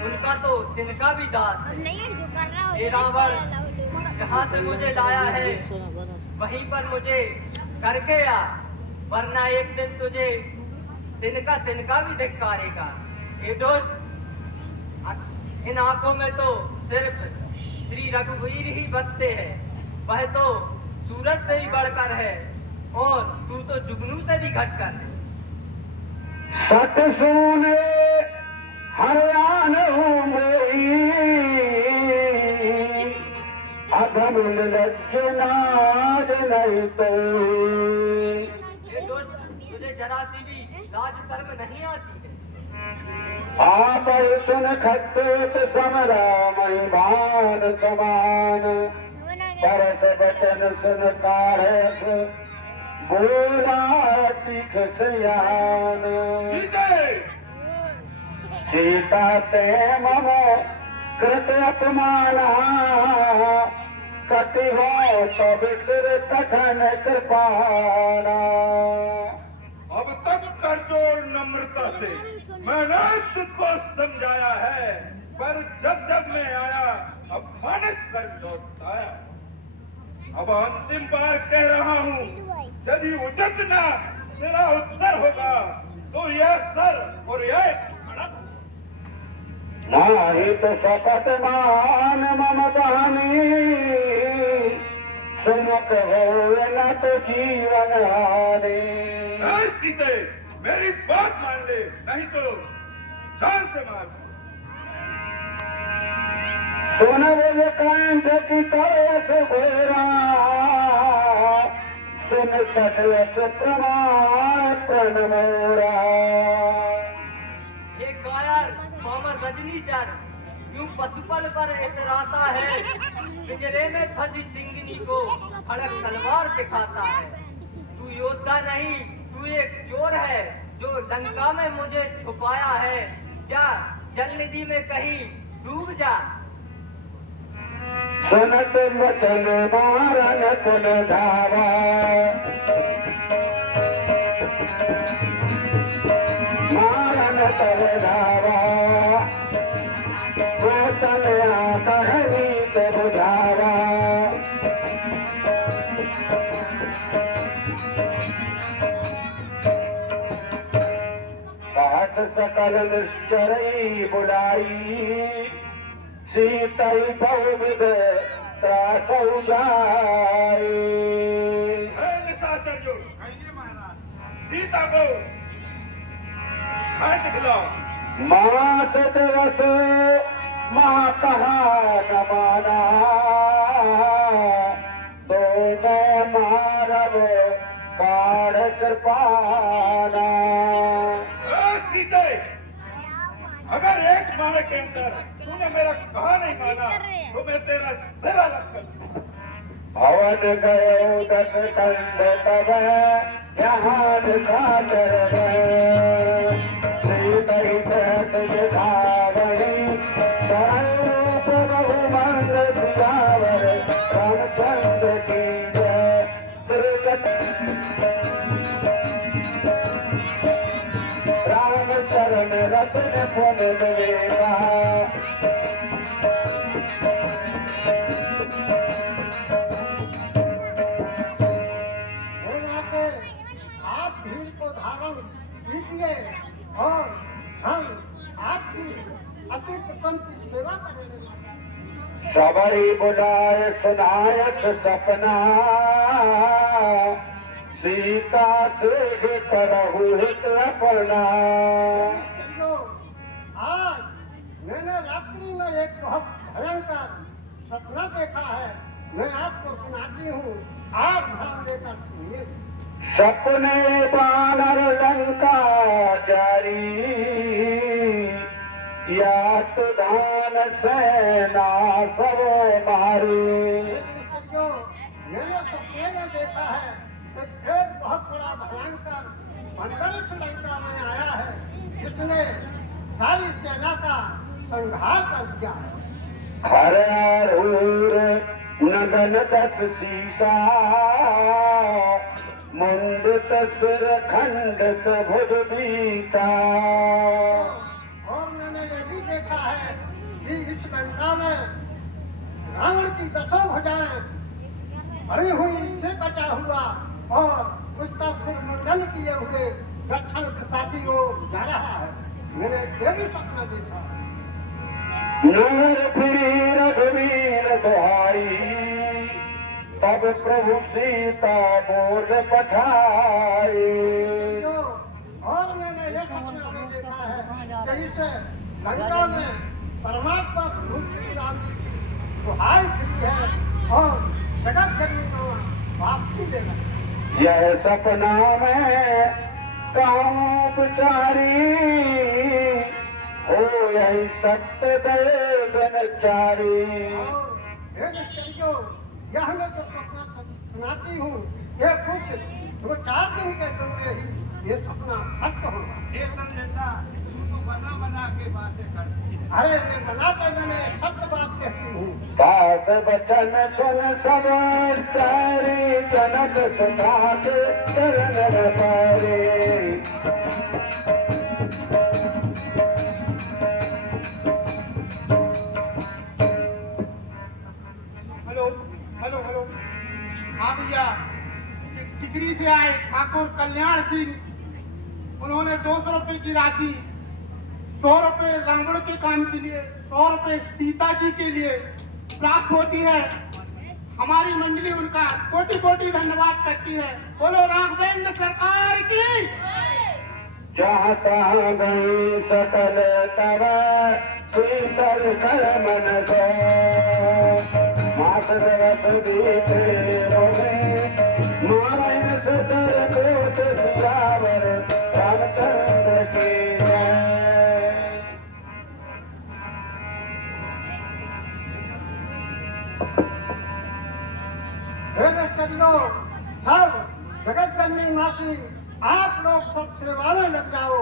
उनका तो तिनका भी दास है। हे रावण, जहाँ से मुझे लाया है वहीं पर मुझे करके आ, वरना एक दिन तुझे तिनका भी धिक्कारेगा। हे दुष्ट, इन आंखों में तो सिर्फ श्री रघुवीर ही बसते हैं। वह तो सूरज से ही बढ़कर है, और तू तो जुगनू से भी घटकर है। सत सुने हरियाण अधम लज्ज नाज नहीं तो। तुझे जरा सी भी लाज शर्म नहीं आती है? आप सुन खत्त समरा महिमान समान, परस बचन सुन कारक बोला तीख सयान। सीता ते मम कृत अपमाना, कति हो तब सिर कठन कृपाना। अब तक कर जोड़ नम्रता से मैंने तुझको समझाया है, पर जब मैं आया अपमानित कर लौटाया। अब अंतिम बार कह रहा हूँ, यदि उचित ना तेरा उत्तर होगा तो यह सर और यह खड़क। नाही तो शपथ मान मम बहनी, सुमुख हो न तो जीवन हानि। सीते, मेरी बात मान ले, नहीं तो जान से मार। सुन बोले कंठ की तरस घोरा, सुन सकलस प्रमाण प्रण मोरा। हे कायर, पामर रजनीचर यूं पशुपल पर इतराता है, पिंजरे में फंसी सिंगनी को खड़क तलवार दिखाता है। तू योद्धा नहीं, तू एक चोर है जो लंका में मुझे छुपाया है। जा जल निधि में कहीं डूब जा। सुनत वचन मारन कुल धावा, मारन तव धावा, वतन कहनी ते बुझावा। कहत सकल निश्चरई बुलाई, सीतई बहुविध त्रासौ जाए। निशाचर सीता को हाथ दिखलाओ। मास दिवस महा कहा न माना, तो मैं मारव काढ़ कृपाना। सीते, अगर एक मारे के अंदर तूने मेरा कहा नहीं माना तो मैं तेरा सिरा रखकर भवन गयो दस खंड तब यहाँ खातर श्रीदई धावणी स्वरूप बहुमंग सियावर रामचंद्र की जय। रामचरण रत्न पुन देवा, आप भीड़ को धारण कीजिए और हम आपकी अति प्रपंच सेवा करेंगे। सबरी बुलाए सुनायक सपना, सीता से करहु हित अपना। आज मैंने रात्रि में एक बहुत भयंकर सपना देखा है, मैं आपको सुनाती हूँ, आप ध्यान देकर सुनिए। सपने बानर लंका जारी, या तो धान सेना सब मारी। मैंने सपने में देखा है कि एक बहुत बड़ा भयंकर अंतरिक्ष लंका में आया है, जिसने सारी सेना का संहार कर दिया है। हर नगन दस सीसा, मुंडित सिर खंडित भुज बीचा। और मैंने ये भी देखा है कि इस लंका में रावण की 10 भुजाएं भरी हुई से कटा हुआ और उसका सिर मुंडन किए हुए दक्षिण दिशा की ओर जा रहा है। मैंने ये भी सपना देखा। नगर फिरी रघुवीर दुहाई, तब प्रभु सीता बोल पठाई। और मैंने ये सपना भी देखा है सही से लंका में परमात्मा प्रभु श्री राम जी की दुहाई खड़ी है और जगत जननी को वापसी देना। यह सपना में कहूँ बिचारी, हो यही सत्य चारी। और हे मिस्त्रियों, यह मैं जो सपना सुनाती हूँ, ये कुछ 2-4 दिन के दिन में ही ये सपना सत्य होगा। बना के बातें करती है। अरे मैं बनाते मैंने सत्य बात कहती हूँ। दास बचन सुन सब तारी, जनक सुधा के चरण पारे। हेलो हेलो हेलो, हाँ भैया, टिकरी से आए ठाकुर कल्याण सिंह, उन्होंने 200 रुपए की राशि 100 रुपए रावण के काम के लिए, 100 रुपए सीता जी के लिए प्राप्त होती है। हमारी मंडली उनका कोटि कोटि धन्यवाद करती है। बोलो राघवेंद्र सरकार की। चाहता गई सकल तव शीतल कर मन को, मास रस बीते मारन सतर कोट सियावर रामचंद्र की जय। माती आप लोग सब सेवा में लग जाओ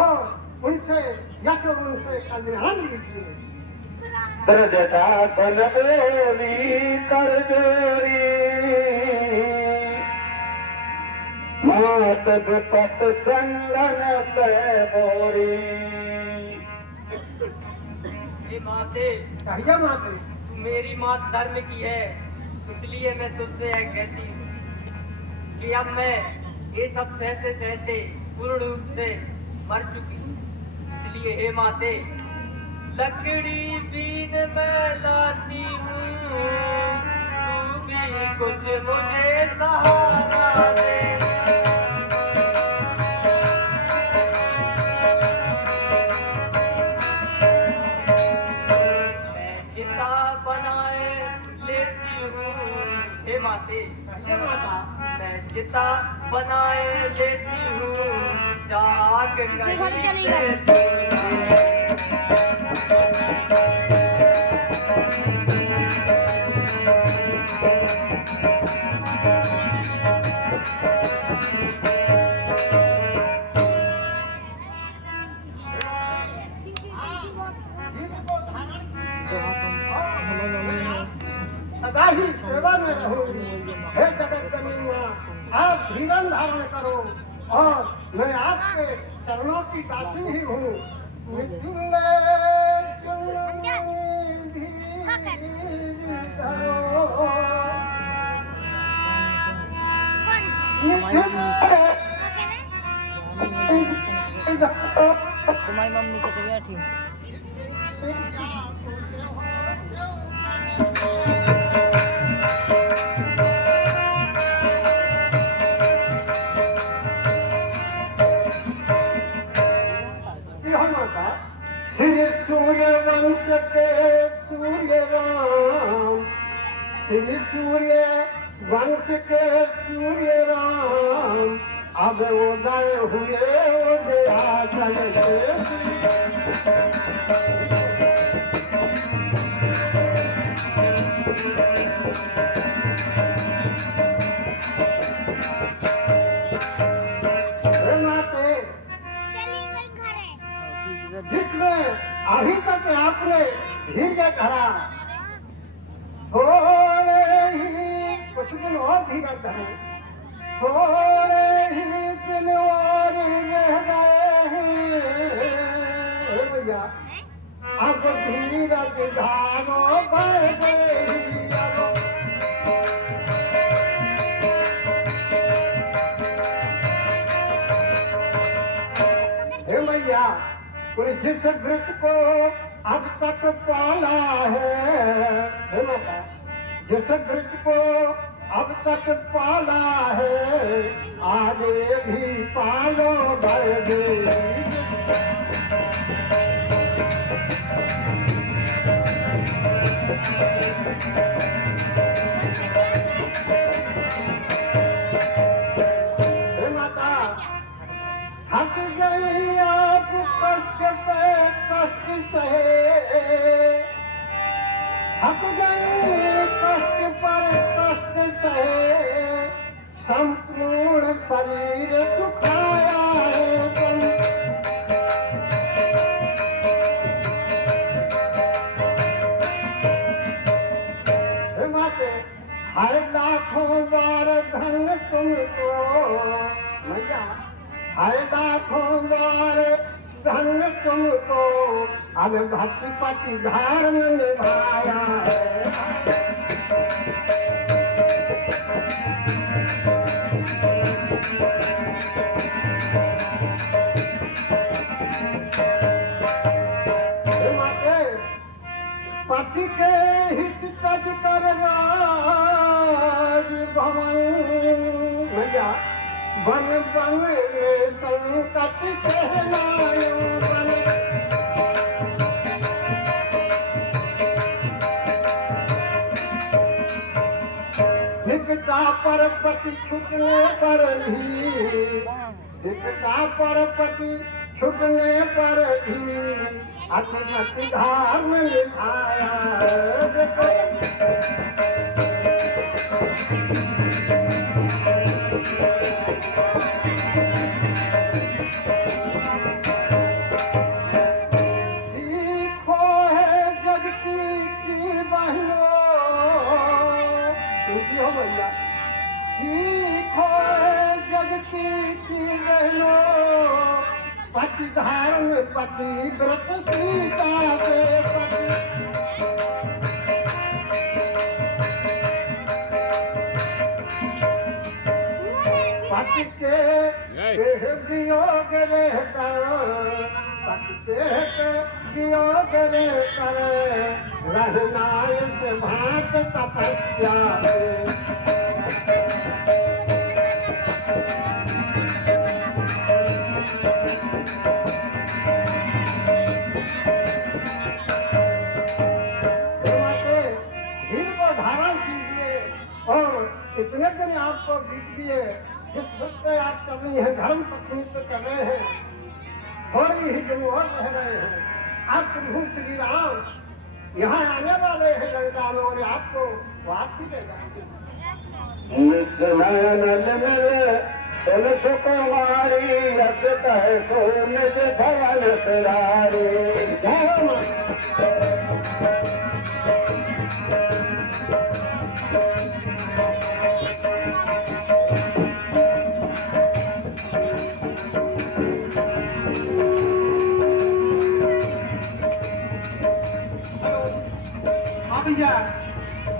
और उनसे यश और उनसे कल्याण लीजिए। दर्जता सन बोली कर जोरी मात विपत संगन पे बोरी। हे माते, कहिए माते। तू मेरी मात धर्म की है, इसलिए मैं तुझसे यह कहती हूँ कि अब मैं ये सब सहते सहते पूर्ण रूप से मर चुकी हूँ। इसलिए हे माते, लकड़ी बीन मैं लाती हूँ, तू भी कुछ मुझे सहारा दे। मैं चिता बनाए लेती हूँ, हे माते, कहिए माता। मैं चिता बनाए लेती हूँ, जहाँ के घर चलेगा। सदा ही सेवा में रहूंगी। हे जगत जननी, आप जीवन धारण करो और मैं आपके चरणों की दासी ही हूँ। तुम्हारी मम्मी के तो बैठी श्री सूर्य वंश के सूर्य राम, श्री सूर्य वंश के सूर्य राम, अब उदय हुए उदयाचल जिसमें अभी तक आपने धीरज धरा, थोड़े ही कुछ दिन और धीरज धरे, थोड़े ही दिन और रह गए हैं भैया, अब धीरज धारो बढ़ गई। हे भैया, जिस वृक्ष को अब तक पाला है माता, जिस वृक्ष को अब तक पाला है, आगे भी पालो बढ़े। माता, थक गई आप कष्ट पे कष्ट सहे, थक गए कष्ट पर कष्ट सहे, संपूर्ण शरीर सुखाया है तुम। माते, हर लाखों बार धन तुमको मैया, हर लाखों बार धन तुमको, अब भक्तिपति धारण निभाया है। पति के हित तज कर राज भवन भैया, बन बन में संकट सहनायो बन। निकटा पर पति छुटने पर भी, निकटा पर पति छुटने पर भी, अति धाम लिखाया है। बहनों पति धारण पति व्रत सीता से पति के वियोग रहकर पति के वियोग रहकर रहना इस भांत तपस्या धारण कीजिए और इतने दिन आपको बीत दिए जिस दुख से आप कर रही हैं धर्म पत्नी से कर रहे हैं थोड़ी ही दिन और रह रहे हैं आप प्रभु श्री राम यहाँ आने वाले हैं गंगा में और आपको वापसी ले जाएंगे सुकुमारी रखत है सोन भवन सरारी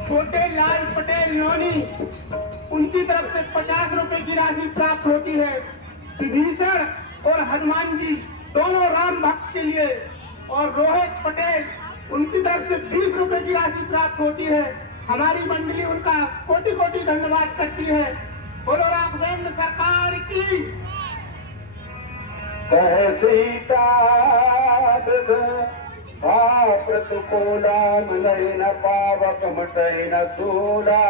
छोटे लाल पटेल नोनी उनकी तरफ से 50 रुपए की राशि प्राप्त होती है। विभीषण और हनुमान जी दोनों राम भक्त के लिए और रोहित पटेल उनकी तरफ से 20 रुपए की राशि प्राप्त होती है। हमारी मंडली उनका कोटि कोटि धन्यवाद करती है। बोलो राघवेंद्र सरकार की। सीता प्रतिकूला मिलई न पावक मटई न सूला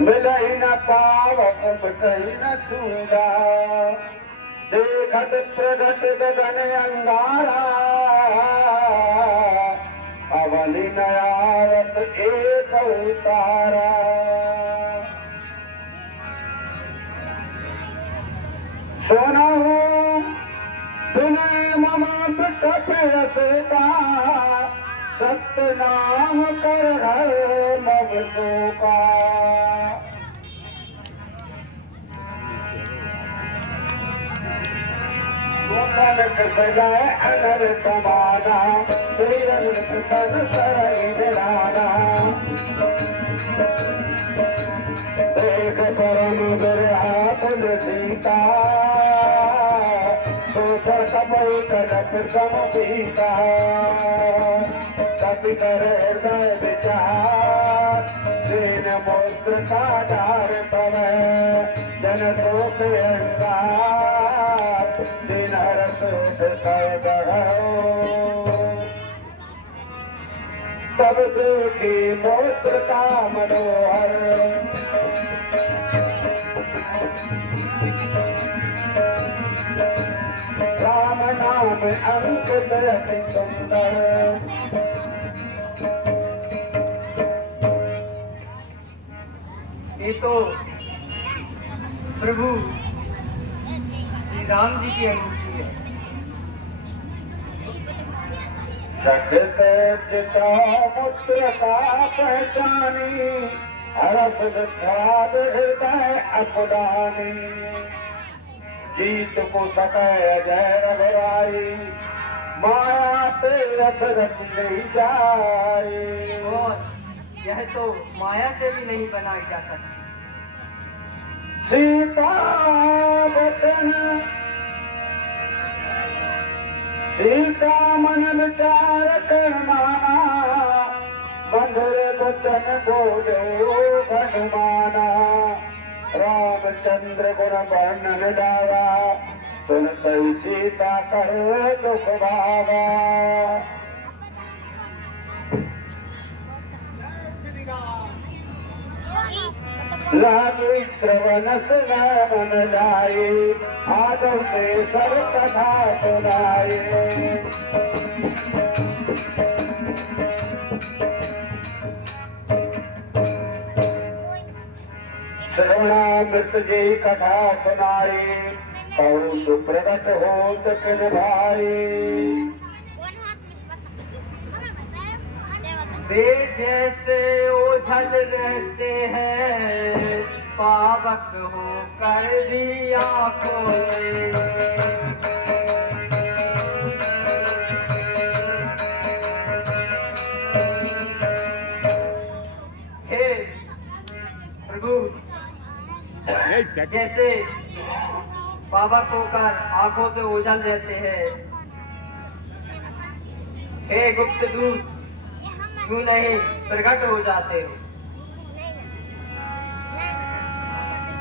मिलई न पावक मटई न सूला देखत प्रगट गगन अंगारा अवनि नयावत एक उतारा सुनो तुम्हें ममा प्रकटता सत्य नाम कर नवसो का सजाए अनर समाना तन सराना देख परम हाथ सीता सोचर कमल कनक समपीता कपि कर हृदय विचार दीन मोत्र साधार तव जन शोक अंगार दिन हरस तब देखी मोत्र का मनोहर राम नाम अंक अति सुंदर ये तो प्रभु श्री राम जी की अंगूठी है। सखते चिता मुत्र का पहचानी हरस विख्यात हृदय अकुलानी जीत को सकै जय रघुराई माया पे रथ रख नहीं जाए और यह तो माया से भी नहीं बनाई जा सकती। सीता वचन सीता मन विचार कर माना मधुर वचन बोले हनुमाना रामचंद्र गुण वर्णन गावा सुन सही सीता करे दुख भावा लागे श्रवण सुन जाए आदर से सब कथा सुनाए श्रवणामृत जी कथा सुनाई और सुप्रगट होत किन भाई वे जैसे ओझल रहते हैं पावक होकर भी आंखों में। हे प्रभु, जैसे पावक होकर आंखों से ओझल रहते हैं, हे गुप्त दूत क्यों नहीं प्रकट हो जाते हो।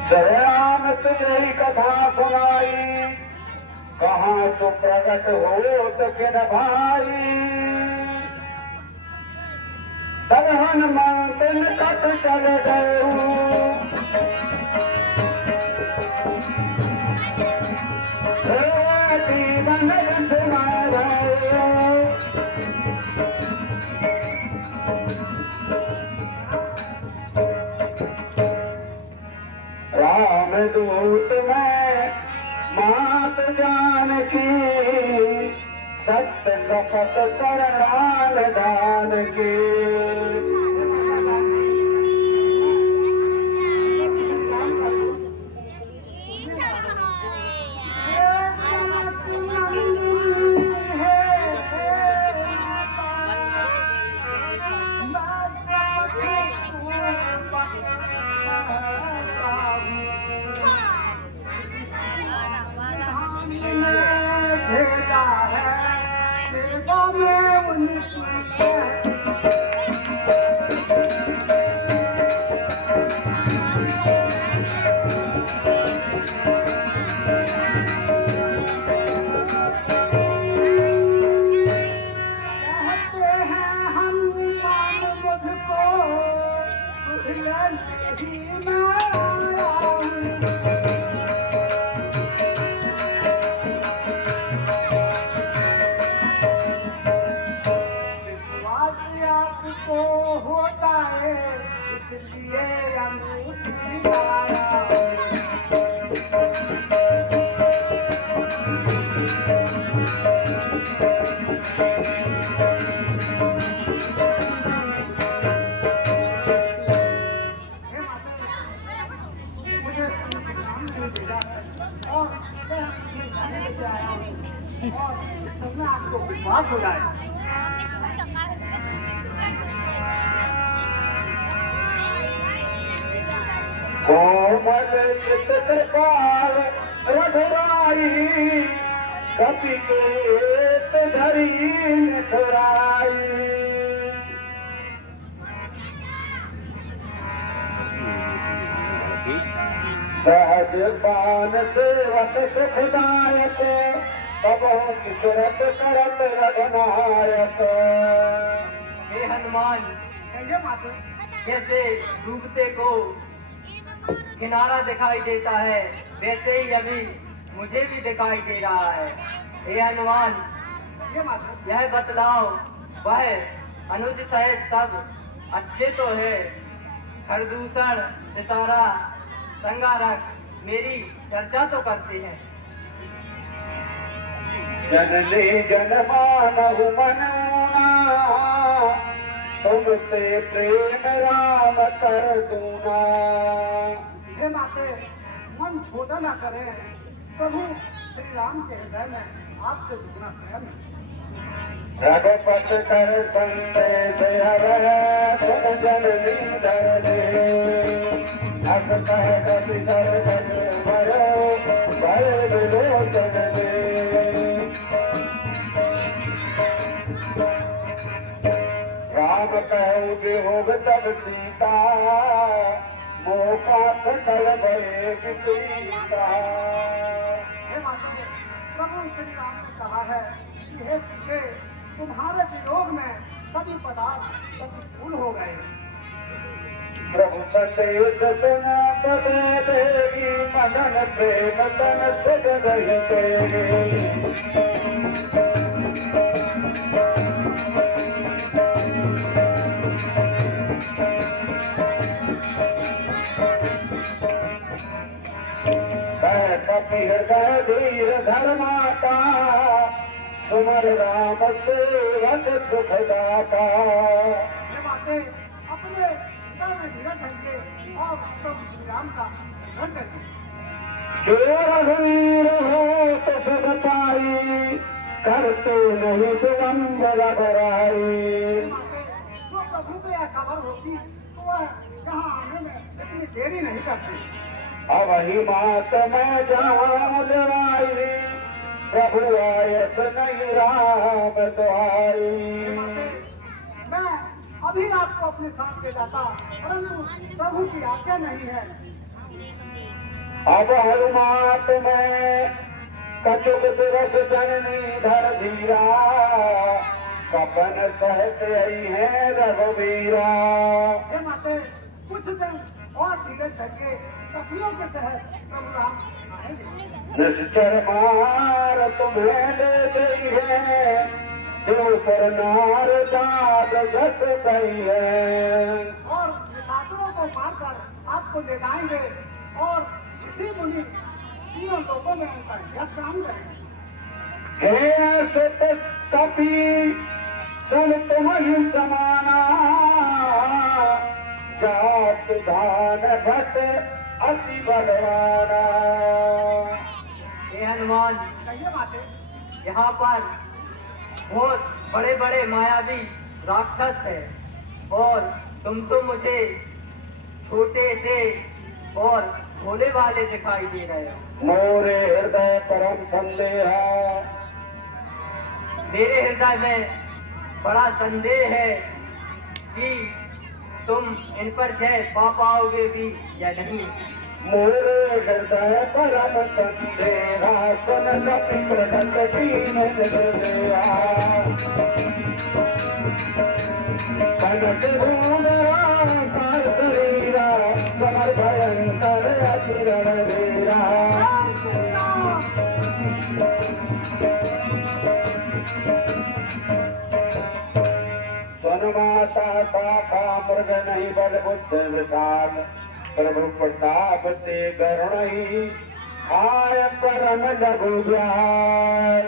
श्याम तेरी कथा सुनाई, कहाँ तो प्रकट हो तो किन भाई। तब हनुमंत निकट चल गए, जीवन सुना रामदूत में मात जानकी, सत्य शपथ करणान दान की। भेजा है सेवा में उनकी। आपको विश्वास हो जाए। कोमल चित कृपाल रघुराई, कपि केत धरी निठुराई। सहज पान सेवक सुखदायक, तब सुरत करत रघुनायक। हे हनुमान, जैसे डूबते को किनारा दिखाई देता है, वैसे ही अभी मुझे भी दिखाई दे रहा है। हे हनुमान, यह बतलाओ, वह अनुज सहित सब अच्छे तो है, खरदूषण सितारा संगारक मेरी चर्चा तो करते हैं। जननी जनमानहु मनुना, तुमसे प्रेम राम कर दूना। हे माते, मन छोटा ना करें, प्रभु श्री राम के हृदय में आपसे दुगना प्रेम है। रघुपत कर संदेश हरै, सुन जननी धरनी। अस कह गति कर भयो, भय विलोचन राम कहु वियोग तब सीता, मोका सकल भय विपरीता। हे माता, प्रभु श्री राम ने कहा है कि हे सीते, तुम्हारे वियोग में सभी पदार्थ प्रतिकूल हो गए। प्रभु सत्य सतना पदे देवी, मदन प्रेम तन सुध रही तेरी। कपि हृदय धीर धर्माता, सुमर राम सेवक सुखदाता। माते अपने पिता में धीरज रखिए और प्रभु श्री राम का स्मरण करिए। जो रघुवीर हो तो सब पाई, करते नहीं विलंब बराई। माते जो प्रभु को यह खबर होती तो वह यहाँ आने में इतनी देरी नहीं करती। अब ही मात में जाऊं लड़ाई, प्रभु आयस नहीं राम दुआई। माते मैं अभी आपको अपने साथ ले जाता, परंतु प्रभु की आज्ञा नहीं है। अब हनुमात में कछुक दिवस जननी धर धीरा, कपन सहत आई है रघुवीरा। हे माते कुछ दिन और धीरज धरिए, कपियों के शहर प्रभु राम आएंगे। निश्चर मार तुम्हें ले गई है, जो पर नार दाद दस गई है। और निशाचरों को मारकर आपको ले जाएंगे और इसी मुनि तीनों लोगों में उनका यश गान करेंगे। हे सुत कपि सब तुम्हारी समाना, जात धान घट अति बलवाना। हे हनुमान, कहिए माते। यहाँ पर बहुत बड़े बड़े मायावी राक्षस है और तुम तो मुझे छोटे से और भोले वाले दिखाई दे रहे हो। मोरे हृदय परम संदेह, मेरे हृदय में बड़ा संदेह है कि तुम इन पर जय पा पाओगे भी या नहीं। मोरे हृदय परम संदेह, सुन सपी प्रगट दीन हृदया। कनक भूमरा कर शरीरा, समर भयंकर अचिरण वीरा। सुन माता शाखा मृग नहीं बल बुद्ध विशाल, प्रभु प्रताप ते गरुण ही आय परम लघु ज्ञान।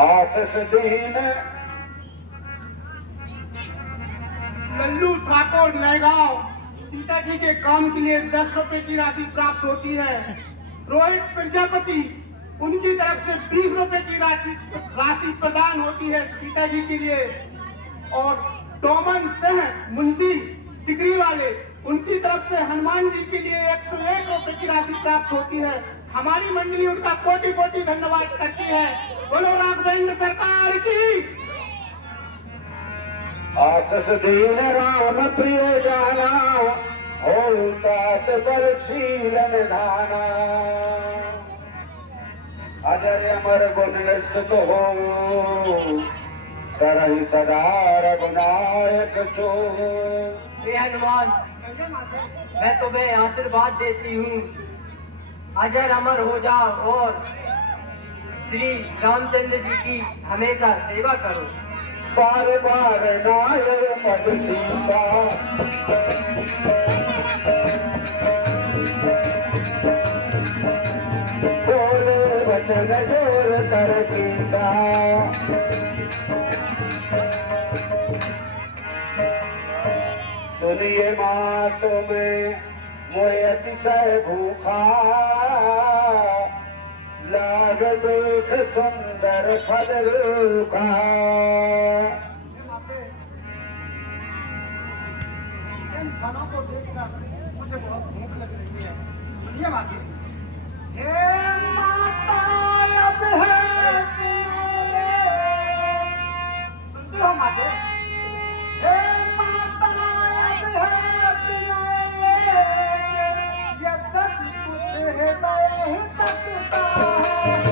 आशीष दीन लल्लू ठाकुर नयगांव, सीता जी के काम के लिए 10 रुपए की राशि प्राप्त होती है। रोहित प्रजापति, उनकी तरफ से 20 रुपए की राशि प्रदान होती है सीता जी के लिए। और टोमन सिंह मुंशी टिकरी वाले, उनकी तरफ से हनुमान जी के लिए 101 रुपए की राशि प्राप्त होती है। हमारी मंडली उनका कोटि कोटि धन्यवाद करती है। बोलो राघवेंद्र सरकार की। आशीष दीन राम प्रिय जाना, हो तात बल शील निधाना। अजर अमर गुण निश्चित हो, करहि सदा रघुनायक छो। हे हनुमान, कहिए माते। मैं तुम्हें आशीर्वाद देती हूँ, अजर अमर हो जाओ और श्री रामचंद्र जी की हमेशा सेवा करो। बार बार नाय पद सीता, बोले वचन जोर कर पीसा। सुनिए मात में मोहे अतिशय भूखा, लाग देख सुंदर फल रूखा। माते इन फलों को देखकर मुझे बहुत भूख लग रही है। सुनिए माते। हे माता अब है सुनते हो माते। हे माता अब है यद्यपि कुछ हृदय तकता है।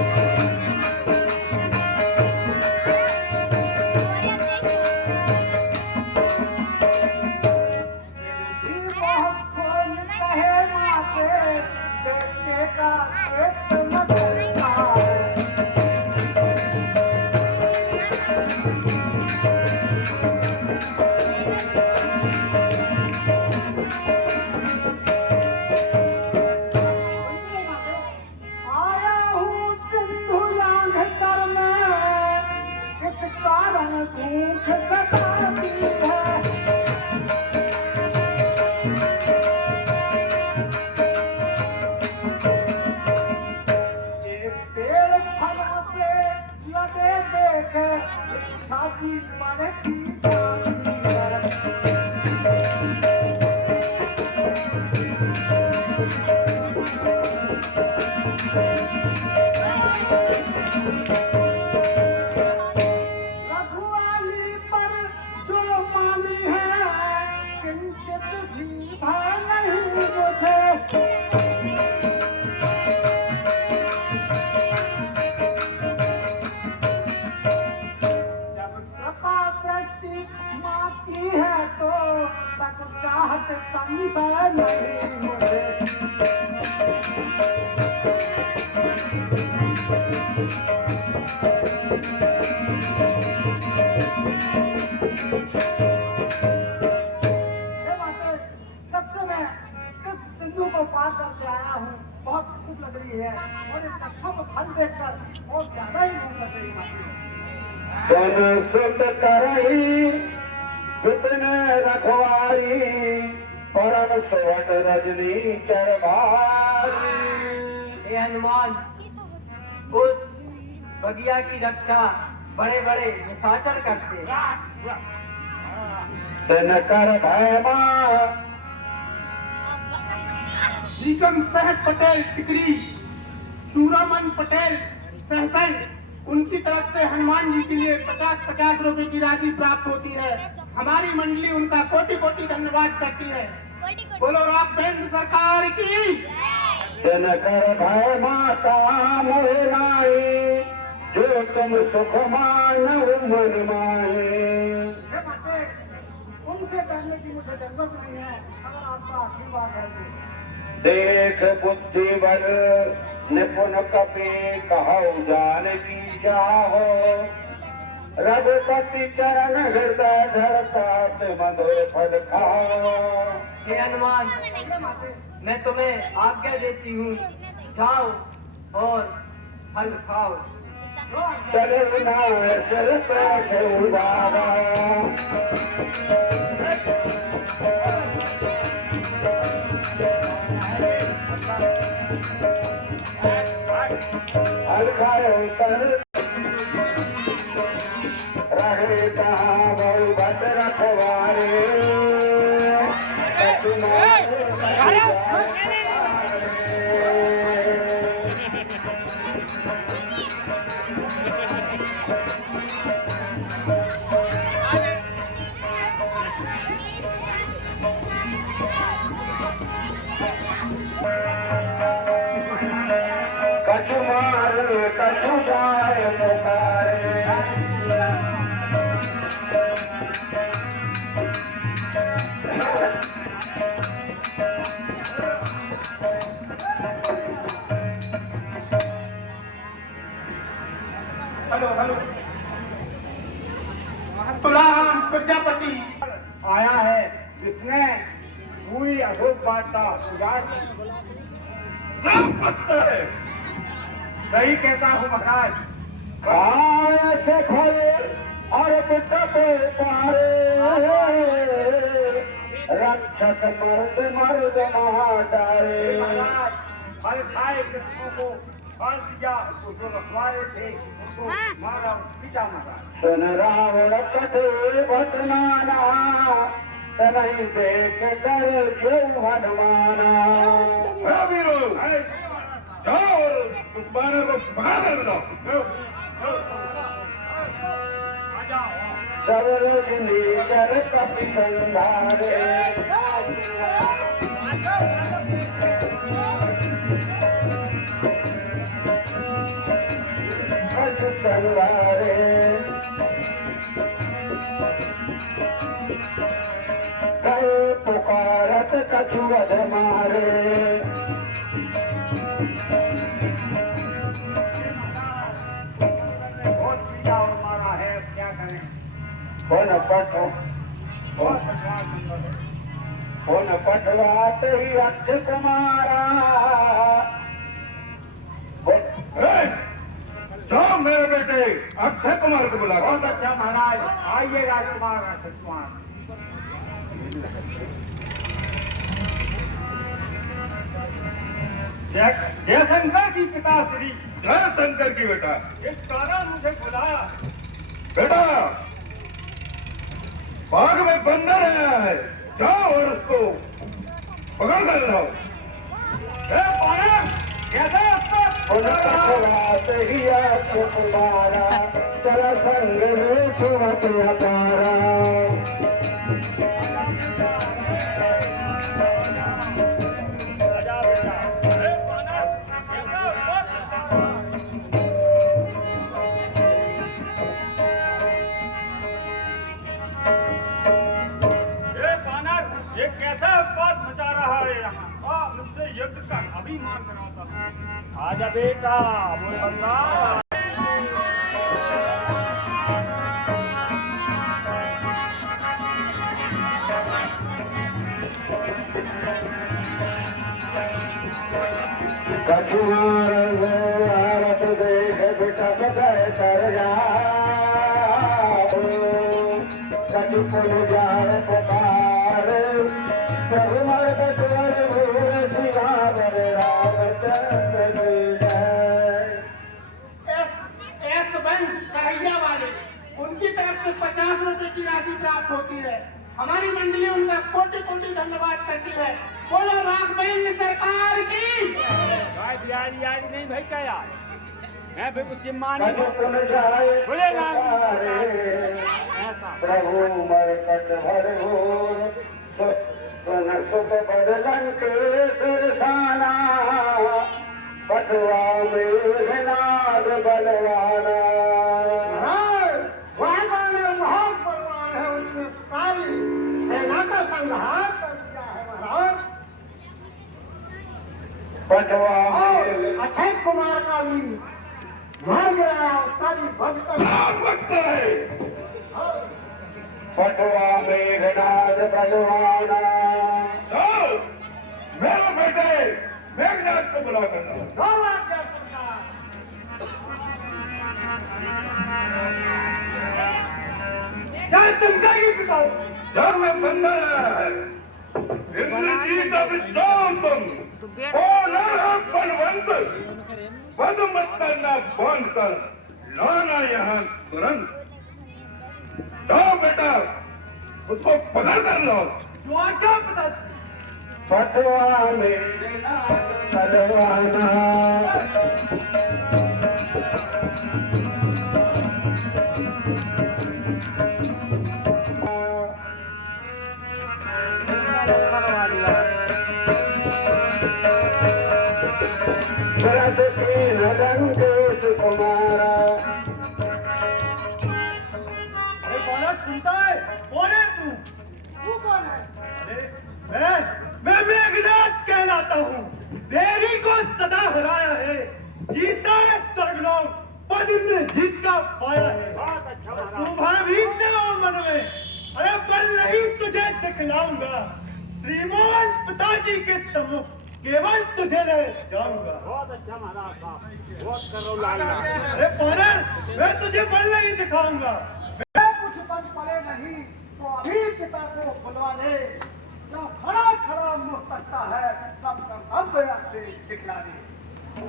चित भी भय नहीं मुझे। जब कृपा दृष्टि माँ की है तो सक चाहत संशय नहीं मुझे। हे माते, जब से मैं इस सिंधु को पार करके आया हूँ बहुत भूख लग रही है और इस अच्छा को फल देखकर और ज्यादा ही भूख लग रही है माते। सुन सुत करही कितने रखवारी परम सुवट रजनी चरभारी। हे हनुमान, उस बगिया की रक्षा बड़े बड़े निशाचर करते हैं। तिन कर भय मां निगम सहज पटेल टिकरी, चूरामन पटेल सहसन, उनकी तरफ से हनुमान जी के लिए 50-50 रुपए की राशि प्राप्त होती है। हमारी मंडली उनका कोटि कोटि धन्यवाद करती है। बोलो राघवेंद्र सरकार की। तिन कर भय माता मोह नाई, जो तुम सुख मानव मन माहे। हे माते, उनसे डरने की मुझे जरूरत नहीं है अगर आपका आशीर्वाद है तो। देख बुद्धि बल निपुण कपि कहु जान की जाहो, रघुपति चरण हृदय धरता मधुर फल खाओ। हे हनुमान, हे माते, मैं तुम्हें आज्ञा देती हूँ, जाओ और फल खाओ। चल ना चल पे उदारा, फल खाओ तर रहे कहाँ बहु भट रखवारे। कछु मारे कछु जाए पुकारे, हेलो हेलो। तुलाराम प्रजापति आया है जिसने पूरी अशोक वार्ता उजाड़ दी। सही कहता हूँ महाराज। काय से खोले और पिटपे पारे, रक्षक मर्द मर्द महाटारे। महाराज, फल खाए कृष्णों को फल दिया तो जो रखवाए थे उसको मारा पीछा मारा। सुन रावण कथे भटनाना, तनहि देख कर क्यों हनुमाना। जाओ और उस बानर को भगा कर लो। सब रजनी कर कपि संधारे, कछु संधारे। कहे पुकारत कछु वध मारे, बहुत पीछा और मारा है, अब क्या करें। कौन पठो कौन पठवाते ही अक्ष कुमारा। जाओ मेरे बेटे अक्षय कुमार को बुला। बहुत अच्छा महाराज, आइए राजकुमार अक्षय कुमार। जयशंकर की पिताश्री। जयशंकर की बेटा, इस कारण मुझे बुलाया। बेटा बाग में बंदर आया है, जाओ और उसको पकड़ कर लाओ। कौन पठवाते ही अक्ष कुमारा, चल संग में छुमत अपारा। कैसा बात मचा रहा है यहाँ? मुझसे युद्ध का अभिमान कराता हूँ। आजा बेटा, वो बंदा कछुआरत देख बिटप गए तर कछु पुल जान पुकार प्रभु मर कटवर सिंहावर रामचंद्र एस बैंक करैया वाले, उनकी तरफ से 50 रुपए की राशि प्राप्त होती है। हमारी मंडली उनका कोटि कोटि धन्यवाद करती है। बोलो राघवेंद्र सरकार की। नहीं भाई क्या यार, मैं भी कुछ मानी कछु पुल जाए प्रभु मर कटवर सुत बदलन के सुरसाना पटवा मेघनाद बलवाना। बहुत बलवान है, उनने सारी सेना का संहार कर दिया है महाराज। पटवा अक्षय कुमार का भी मर गया, सारी पटवा मेघनाद बलवाना। मेरे बेटे मेघनाथ को बुला करना। क्या तुम नहीं पिताओ? जब मैं बंदर है इंद्रजीत अभिषोम ओ नर बलवंत बंद मत करना, बंद कर लाना यहाँ तुरंत। जाओ बेटा, उसको पकड़ कर लो। पटवा मेघनाद बलवाना। भरत के नदन देश कुमारा। अरे कौन सुनता है? कौन है तू? तू कौन है? अरे मैं मेघनाथ कहलाता हूँ। देरी को सदा हराया है, जीता है स्वर्गलोक, पद इंद्रजीत का पाया है। तू भयभीत न हो मन में, अरे बल नहीं तुझे दिखलाऊंगा। श्रीमान पिताजी के सम्मुख केवल तुझे ले जाऊंगा। बहुत अच्छा महाराज साहब, बहुत करो लाला। अरे पौनर, मैं तुझे बल नहीं दिखाऊंगा। मैं कुछ बल पड़े नहीं तो अभी पिता को बुलवा ले। जो खड़ा खड़ा मुंह तकता है, सब कर्तव्य दिखला दे।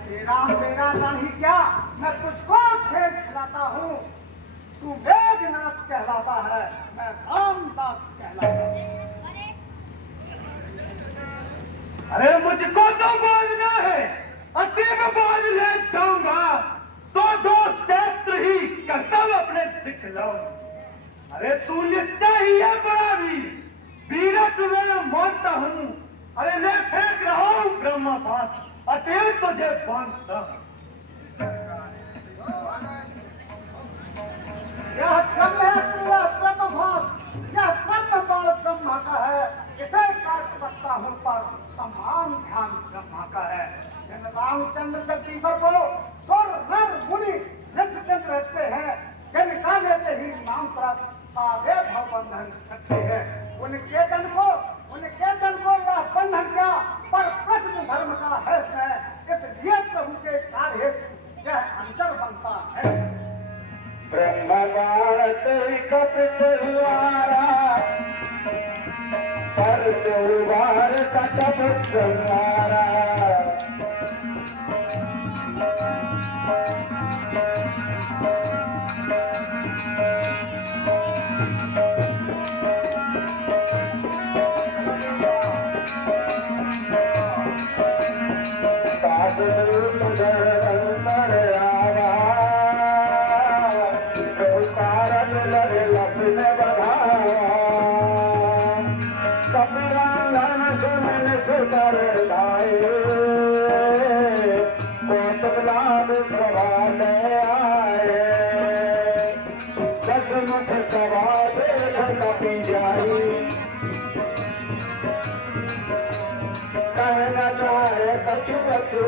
तेरा मेरा नहीं क्या, मैं तुझको खेल खिलाता हूँ। तू मेघनाथ कहलाता है, मैं रामदास कहलाता हूँ। अरे मुझको तो बोलना है, अति में बोल ले जाऊंगा। 102 शस्त्र ही कर्तव्य अपने दिखलाऊंगा। अरे तू निश्चय ही है बड़ा वीरत में मानता हूँ। अरे ले फेंक रहा हूँ ब्रह्मास्त्र, अतएव तुझे बांधता हूँ। यह ब्रह्मास्त्र, यह ब्रह्मभास्त्र, यह ब्रह्म बाण ब्रह्मा का है। इसे काट सकता हूँ पर सम्मान ध्यान ब्रह्मा का है। जन रामचंद्र जगदीश्वर को सुर नर मुनि ऋषिगण रहते हैं, जिनका लेते ही नाम पर सारे भाव बंधन करते हैं। उनके जन को यह बंधन क्या, पर प्रश्न धर्म का है स्नेह। इसलिए प्रभु के कार्य हेतु यह अंतर बनता है। ब्रह्मवाणत कपित हुआरा, पर त्योहार कटप संहारा।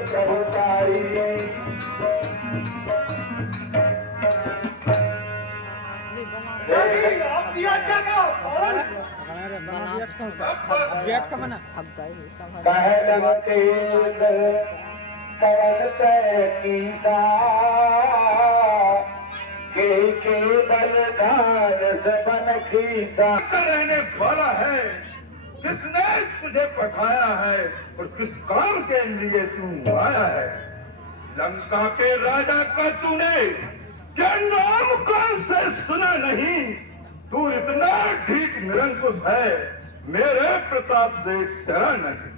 प्रभुताई आप दिया क्या कहो कहलन तेज कवन तय कीसा के बलिदान से बन खींचा रहने वाला है, किसने तुझे पठाया है और किस काम के लिए तू आया है? लंका के राजा का तूने क्या नाम कौन से सुना नहीं? तू इतना ठीक निरंकुश है, मेरे प्रताप से डरा नहीं।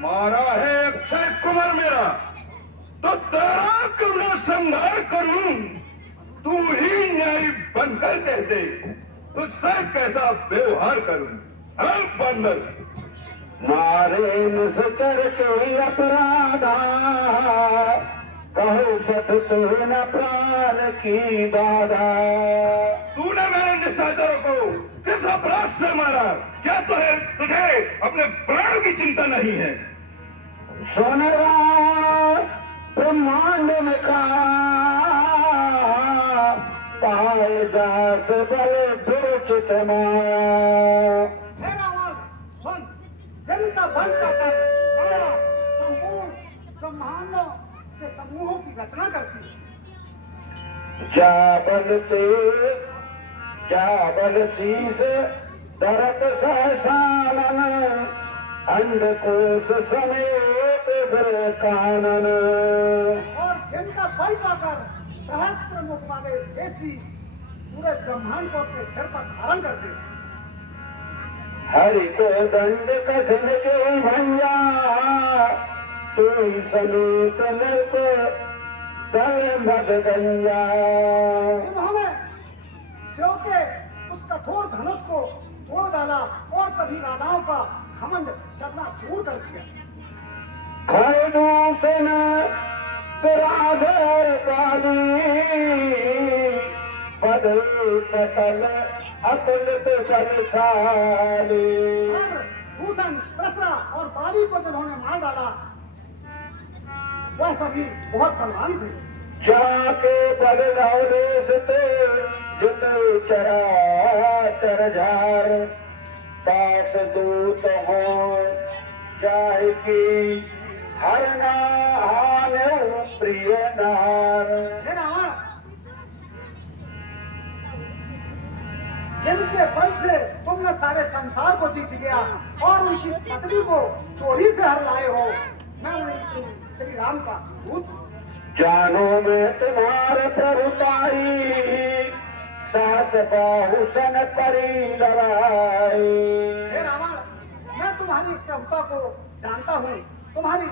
मारा है अक्षय कुमार मेरा, तो तेरा क्यों न संहार करूं? तू ही न्यायी बनकर कह दे, तुझसे कैसा व्यवहार करूं? हाँ बंदर, मारे निस्तर के अपराधा कहो सत तो न प्राण की बाधा तूने मेरे निशाचरों को किस अपराध से मारा? क्या तुझे अपने प्राण की चिंता नहीं है? सुन ब्रह्मांड में का पाए दास बल दुर्चित माया हे रावण सुन, जल का बल पाकर माया संपूर्ण ब्रह्मांडों के समूहों की रचना करती है। क्या बल तेज क्या बल शीस दरत सहसानन अंडकोश समेत कानन और जिनका बल पाकर सहस्त्र मुख वाले शेषी पूरे ब्रह्मांड को अपने सिर पर धारण करते हैं। हरि को दंड कठिन के भैया तू समेत मेरे को दल मद गैया जिन्होंने शिव के उस कठोर धनुष को तोड़ डाला और सभी राजाओं का घमंड चकनाचूर कर दिया। खरदूषण राधर काली बदल सकल अतुलित बलशाली और भूषण प्रसरा और बाली को जिन्होंने मार डाला वह सभी बहुत बलवान थे। जाके बल नवलेश ते जुत चरा चर झार दास दूत हो जाय की हर नान प्रिय नार हे रावण, जिनके बल से तुमने सारे संसार को जीत लिया और उनकी पत्नी को चोरी से हर लाए हो, मैं उनकी श्री राम का दूत हूं। जानो मैं तुम्हारे प्रभुताई सास बाहु सन परी लड़ाई हे रावण, मैं तुम्हारी प्रभुता को जानता हूँ, तुम्हारी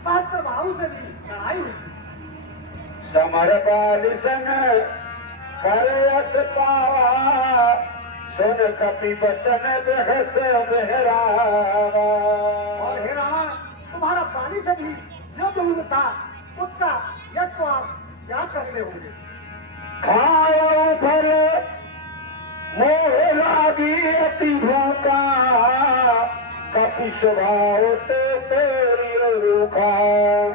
सहस्त्र बाहु से भी लड़ाई हुई। समर बाली सन करयस पावा सुन कपि बचन बहस बहरावा और हे रावण, तुम्हारा बाली से भी जो दुर्ग था उसका यश तो आप याद करते होंगे। खाओ फल मोह लागी अति भूखा कपि स्वभाव ते तेरी रूखा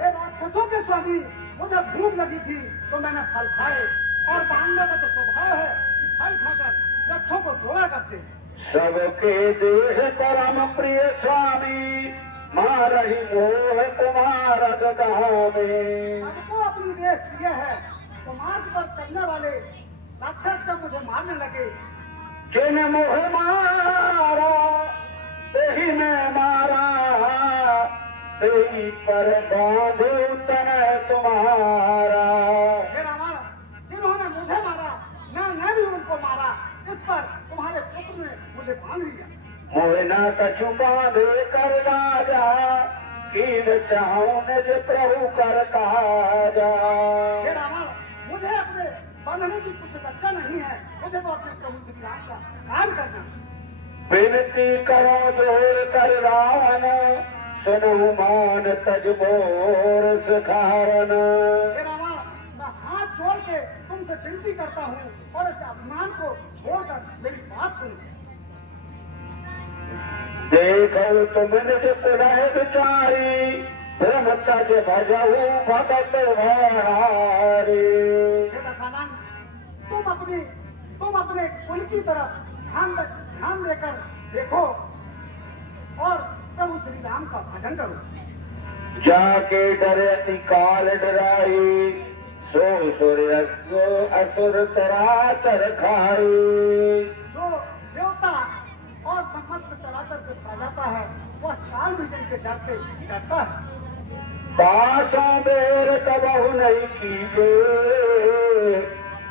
हे राक्षसों के स्वामी, मुझे भूख लगी थी तो मैंने फल खाए और पांडवों का तो स्वभाव है कि फल खाकर वृक्षों को तोड़ा करते हैं। सबके देह परम प्रिय स्वामी मारही मोह कुमार गदामे सबको अपनी देह प्रिय है, तो मार्ग पर चलने वाले राक्षस जब मुझे मारने लगे, जिन मोह मारा तेही में मारा तेही पर बांधे तन तुम्हारा हे रावण, जिन्होंने मुझे मारा मैं भी उनको मारा, इस पर तुम्हारे पुत्र ने मुझे बांध लिया। मोह न कछु बांधे कर राजा कीन चाहूं निज प्रभु कर काजा हे रावण, मुझे अपने बंधने की कुछ लज्जा नहीं है, मुझे तो अपने प्रभु श्री राम का कार्य करना है। विनती करो जोर कर रावण सुनु मान तज मोर सुखारन हे रावण, मैं हाथ जोड़ के तुमसे विनती करता हूँ और इस अभिमान को छोड़कर मेरी बात सुनो। देखो तुम निज पुनः विचारी प्रेम तज भजऊ भगत भारी। हे दशानन, तुम अपने कुल की तरफ ध्यान देकर देखो और प्रभु श्री राम का भजन करो। जाके डरे अति काल डराई, सो सूर्य असुर चराचर खाई। जो देवता और समस्त चराचर को खा जाता है वह काल विजन के डर से डरता है। पासा बेर कबहु नहीं कीजे,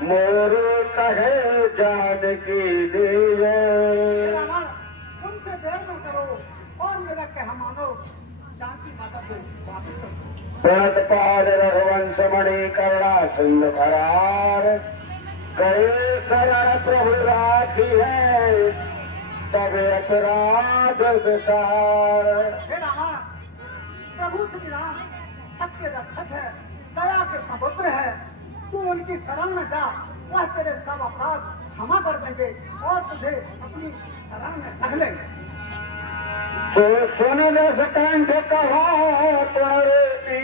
मोरे कहे जान की देवे। रावण, उनसे देर न करो और मेरा कहा मानो, जानकी माता को वापस करो। प्रणत पाद रघुवंश मणि करुणा सिंधु करार, गए शरण प्रभु राखी है, तब अपराध विचार। हे रावण, प्रभु श्री राम सत्य रक्षक है, दया के समुद्र है। तू उनकी शरण में जा, वह तेरे सब अपराध क्षमा कर देंगे और तुझे अपनी शरण में रख लेंगे। तो सुन दस कंठ कहा पी,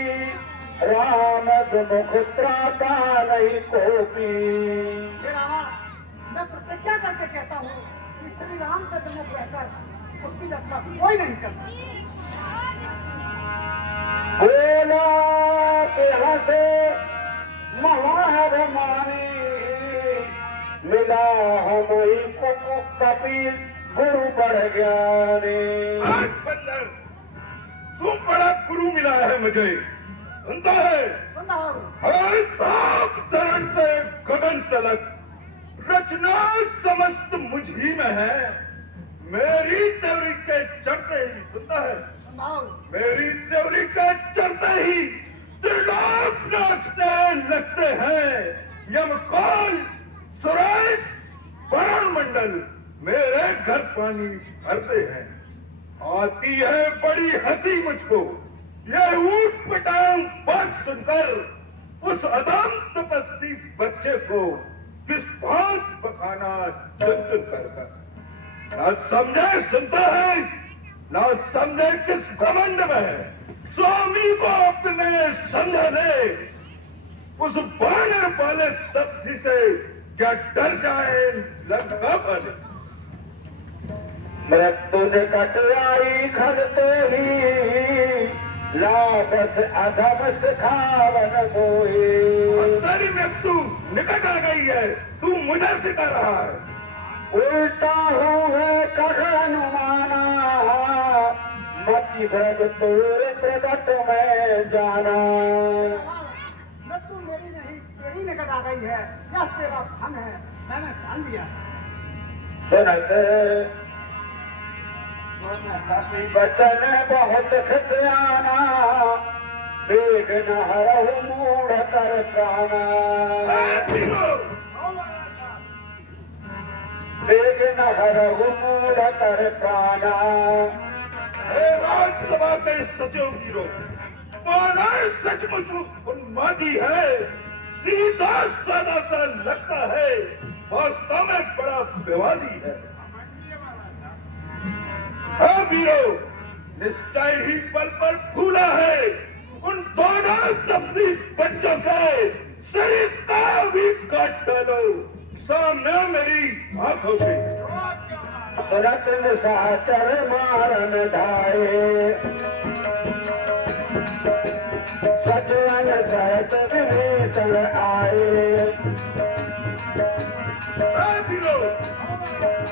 राम मुख त्राता नहीं कोपी। हे रावण, मैं प्रतिज्ञा करके कहता हूँ कि श्री राम से विमुख रहकर उसकी रक्षा कोई नहीं कर सकता। बोला हसे महारमानी, मिला हमें कपी गुरु बढ़ ज्ञानी। आज बंदर, तुम बड़ा गुरु मिला है मुझे, सुनता है? सुनता हूँ। हर ताक धरण से गगन तलक रचना समस्त मुझ ही में है। मेरी त्योरी के चढ़ते ही, सुनता है? सुनता हूँ। मेरी त्योरी के चढ़ते ही त्रिलोक नाचने लगते हैं। यमकाल, सुरेश, वरुण मंडल मेरे घर पानी भरते हैं। आती है बड़ी हंसी मुझको, ये ऊट पटांग बात सुनकर उस अदम तपस्वी बच्चे को किस बात बखाना चुन चुन कर। ना समझे सुनता है, ना समझे किस घमंड में स्वामी को अपने संग ले। उस बानर वाले तपसी से क्या डर जाए लंका वाले। मृत्यु निकट आई खड़ते ही, लापस अधम सिखावन कोई। तेरी मृत्यु निकट आ गई है, तू मुझे सिखा रहा है। उल्टा हुए कनुमाना, मति भ्रग तोरे प्रगट में जाना। मृत्यु मेरी नहीं तेरी निकट आ गई है, यह तेरा धन है, मैंने जान लिया। सुनत बचन बहुत खसियाना, वेग न हरहु मूढ़ कर प्राणा। वेग न हरहु मूढ़ कर प्राणा। राजसभा के सचिव वीरों, मानव सचमुच उन्मादी है, सीधा सादा सा लगता है, वास्तव में बड़ा विवादी है। हाँ वीरों, निश्चय ही पल पर फूला है। उन दोनों तफरीक बच्चों के शरीर का भी काट डालो, सामने मेरी आंखों से। सुरत निशाचर मारन धाये, सजवन सहत विभीषण आए। हाँ वीरों,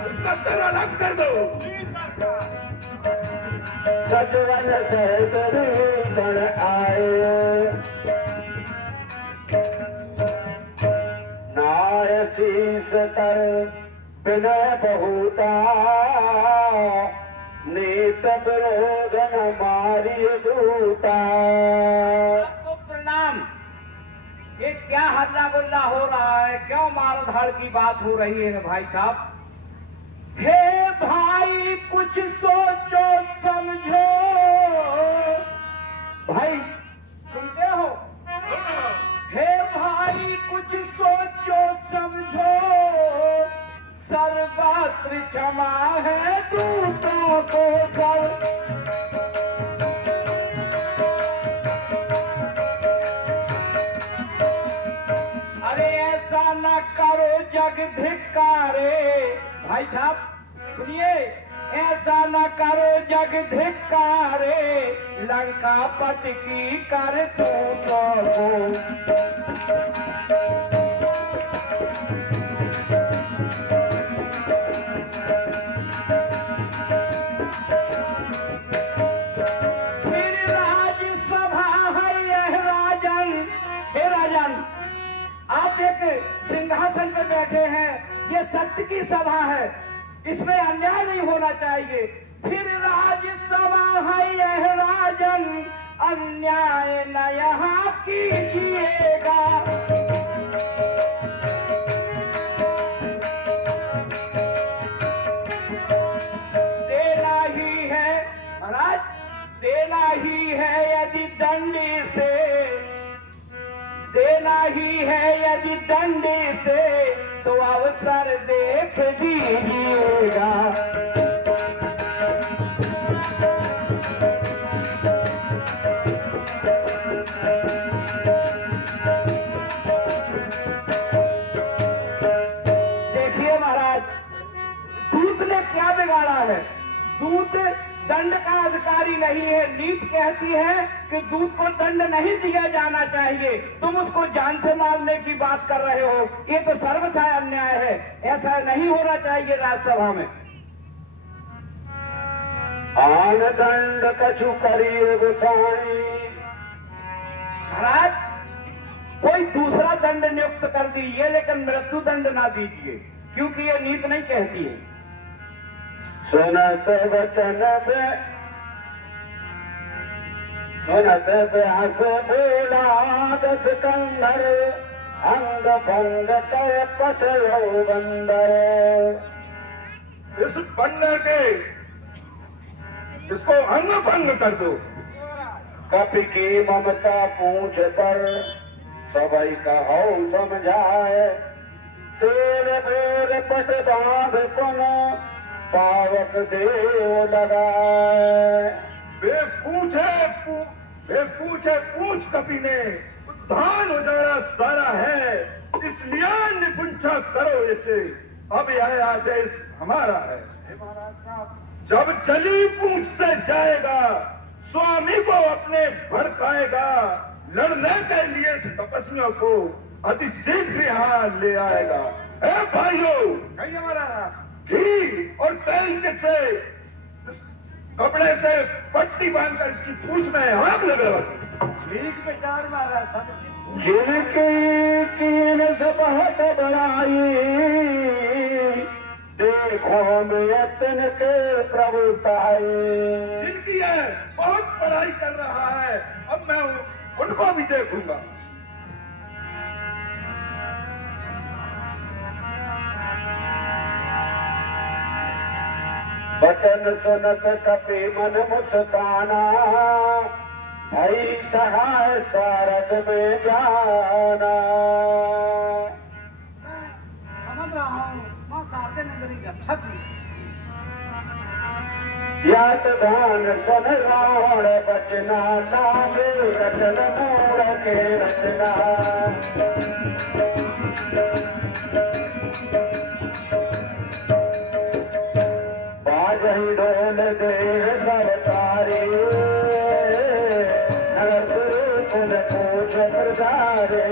इसका सर अलग कर दो। सजवन सहत विभीषण आए। नाय शीस तर विनय बहुता, नीत विरोध न मारी दूता। आपको प्रणाम। ये क्या हल्ला गुल्ला हो रहा है, क्यों मार धाड़ की बात हो रही है भाई साहब? हे भाई कुछ सोचो समझो। भाई सुनते हो? हे भाई कुछ सोचो समझो, सर्वत्र क्षमा है दूतों को सब। धिक्कारे। भाई साहब सुनिए, ऐसा न करो जग धिक्कारे, लंकापति की कर तूतों को। मेरी राज्यसभा है यह राजन। हे राजन, आप एक सिंहासन पे बैठे हैं, ये सत्य की सभा है, इसमें अन्याय नहीं होना चाहिए। फिर राज्यसभा है यह राजन, अन्याय न यहाँ कीजिएगा। देना ही है महाराज, देना ही है यदि दंडी से, देना ही है यदि दंडी से, तो अवसर देख दीजिएगा। देखिए महाराज, दूत ने क्या बिगाड़ा है? दूत दंड का अधिकारी नहीं है। नीति कहती है कि दूत को दंड नहीं दिया जाना चाहिए, तुम उसको जान से मारने की बात कर रहे हो, ये तो सर्वथा अन्याय है, ऐसा नहीं होना चाहिए राज्यसभा में। आन दंड कछु करिए गोसाई। महाराज, कोई दूसरा दंड नियुक्त कर दीजिए, लेकिन मृत्यु दंड ना दीजिए, क्योंकि ये नीति नहीं कहती है। सुनत वचन बे, सुनत व्यास बोला दस कंधर, अंग भंग कर पटयो बंदर। इस बंदर के इसको अंग भंग कर दो। कपि की ममता पूछ पर, सबई कहो समझाए। तेल बेर पट बांध पुन, पावक देव लगाए। वे पूछे पूछ कपि ने, धान उजाड़ा सारा है, इसलिए निपुंछा करो इसे, अब यह आदेश हमारा है। जब चली पूछ से जाएगा, स्वामी को अपने भड़काएगा, लड़ने के लिए तपस्वियों को अति शीघ्र यहाँ ले आएगा। ए भाइयों, घी और तेल से इस कपड़े से पट्टी बांधकर इसकी पूंछ में आग लगा। ठीक विचार महाराज। जिनकी कील से बहुत बड़ाई, देखो में यत्न के प्रभुताई। जिनकी है बहुत पढ़ाई कर रहा है, अब मैं उनको भी देखूंगा। बचन सुनत कपि मन मुस्काना, भई सहाय सारद में जाना। समझ रहा हूँ, माँ शारदे ने मेरी रक्षा की। यात दान सन रावण बचना, लागे रचन मूढ़ के रचना। बाजही ढोल देव सरकारी, नगर कुल पूछ प्रसारे।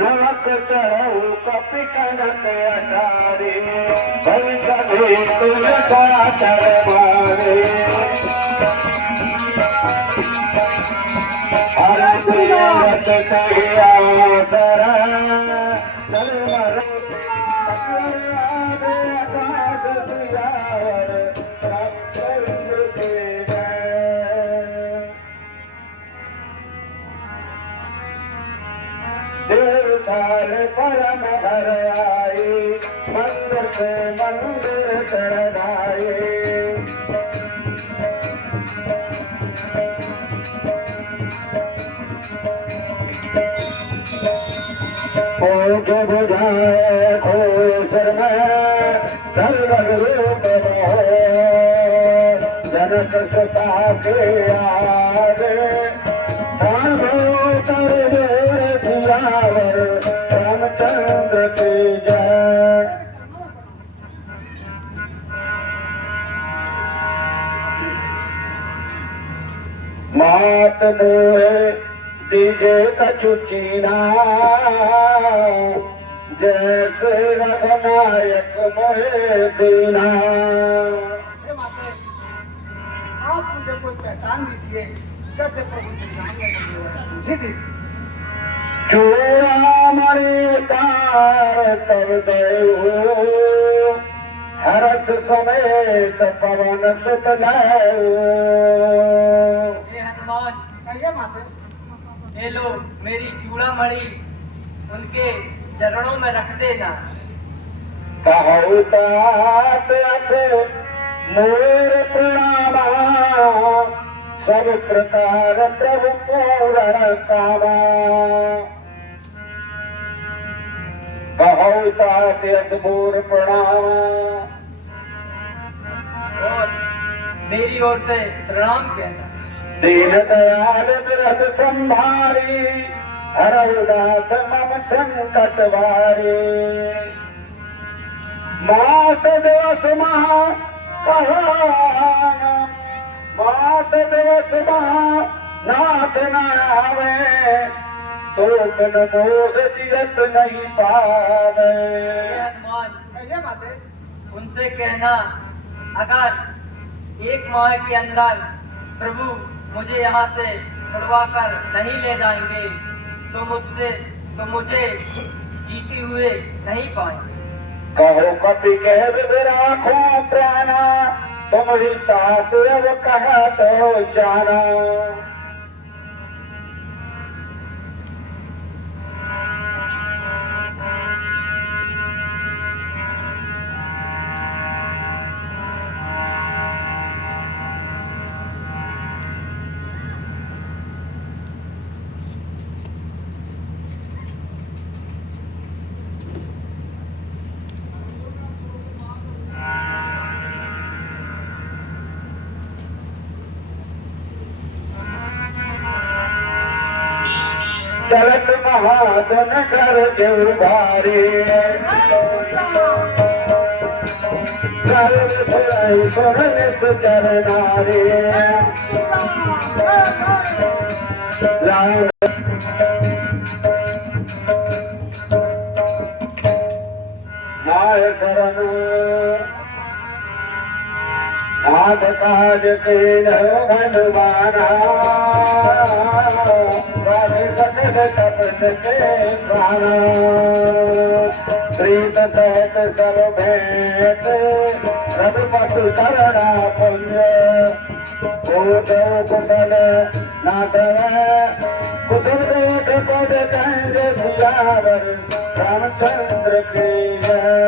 नमक चढ़ऊ कपि कनक अटारी भविष्य तुम चाचर मारे हरत कहिया साल परम घर आई मंदिर से मंदिर चढ़ाए ओठ बुझाए घोषर में धर्म रूप जनक सुता के आगे रामचंद्र की जय। मात मोहे दीजे कछु चीना जैसे रघुनायक मोहे दीना। आप मुझे कोई पहचान दीजिए जैसे प्रभु जी जी चूड़ामणि कार तब देऊ हरस समेत पवन सुत लाऊ। हे हनुमान, कहिए माते। ये लो मेरी चूड़ामणि उनके चरणों में रख देना। कहू तात मोर प्रणामा सब प्रकार प्रभु पूर्ण कामा बहुत असबूर प्रणाम और मेरी ओर से प्रणाम कहना। दीन दयाल विरध संभारी हरउदास मम संकट वारी मास दिवस महा मास दिवस महा नाथ न आवे तो बिन मोह जियत नहीं पावे। हे हनुमान, ये बात है। उनसे कहना अगर एक माह के अंदर प्रभु मुझे यहाँ से छुड़वा कर नहीं ले जाएंगे तो मुझे जीते हुए नहीं पाएंगे। कहो कपि कह राखो प्राणा तुम्हारी तात अब कहा तो जाना। चलत महाजन कर देव भारी सर्व चरणारे नाय शरण नाथ काज के हनुमाना प्रीत सहित सब भेंट रघुपति करुणा पुण्य कुशल नाथव कुशल देख पद कहेंगे सियावर रामचंद्र की जय।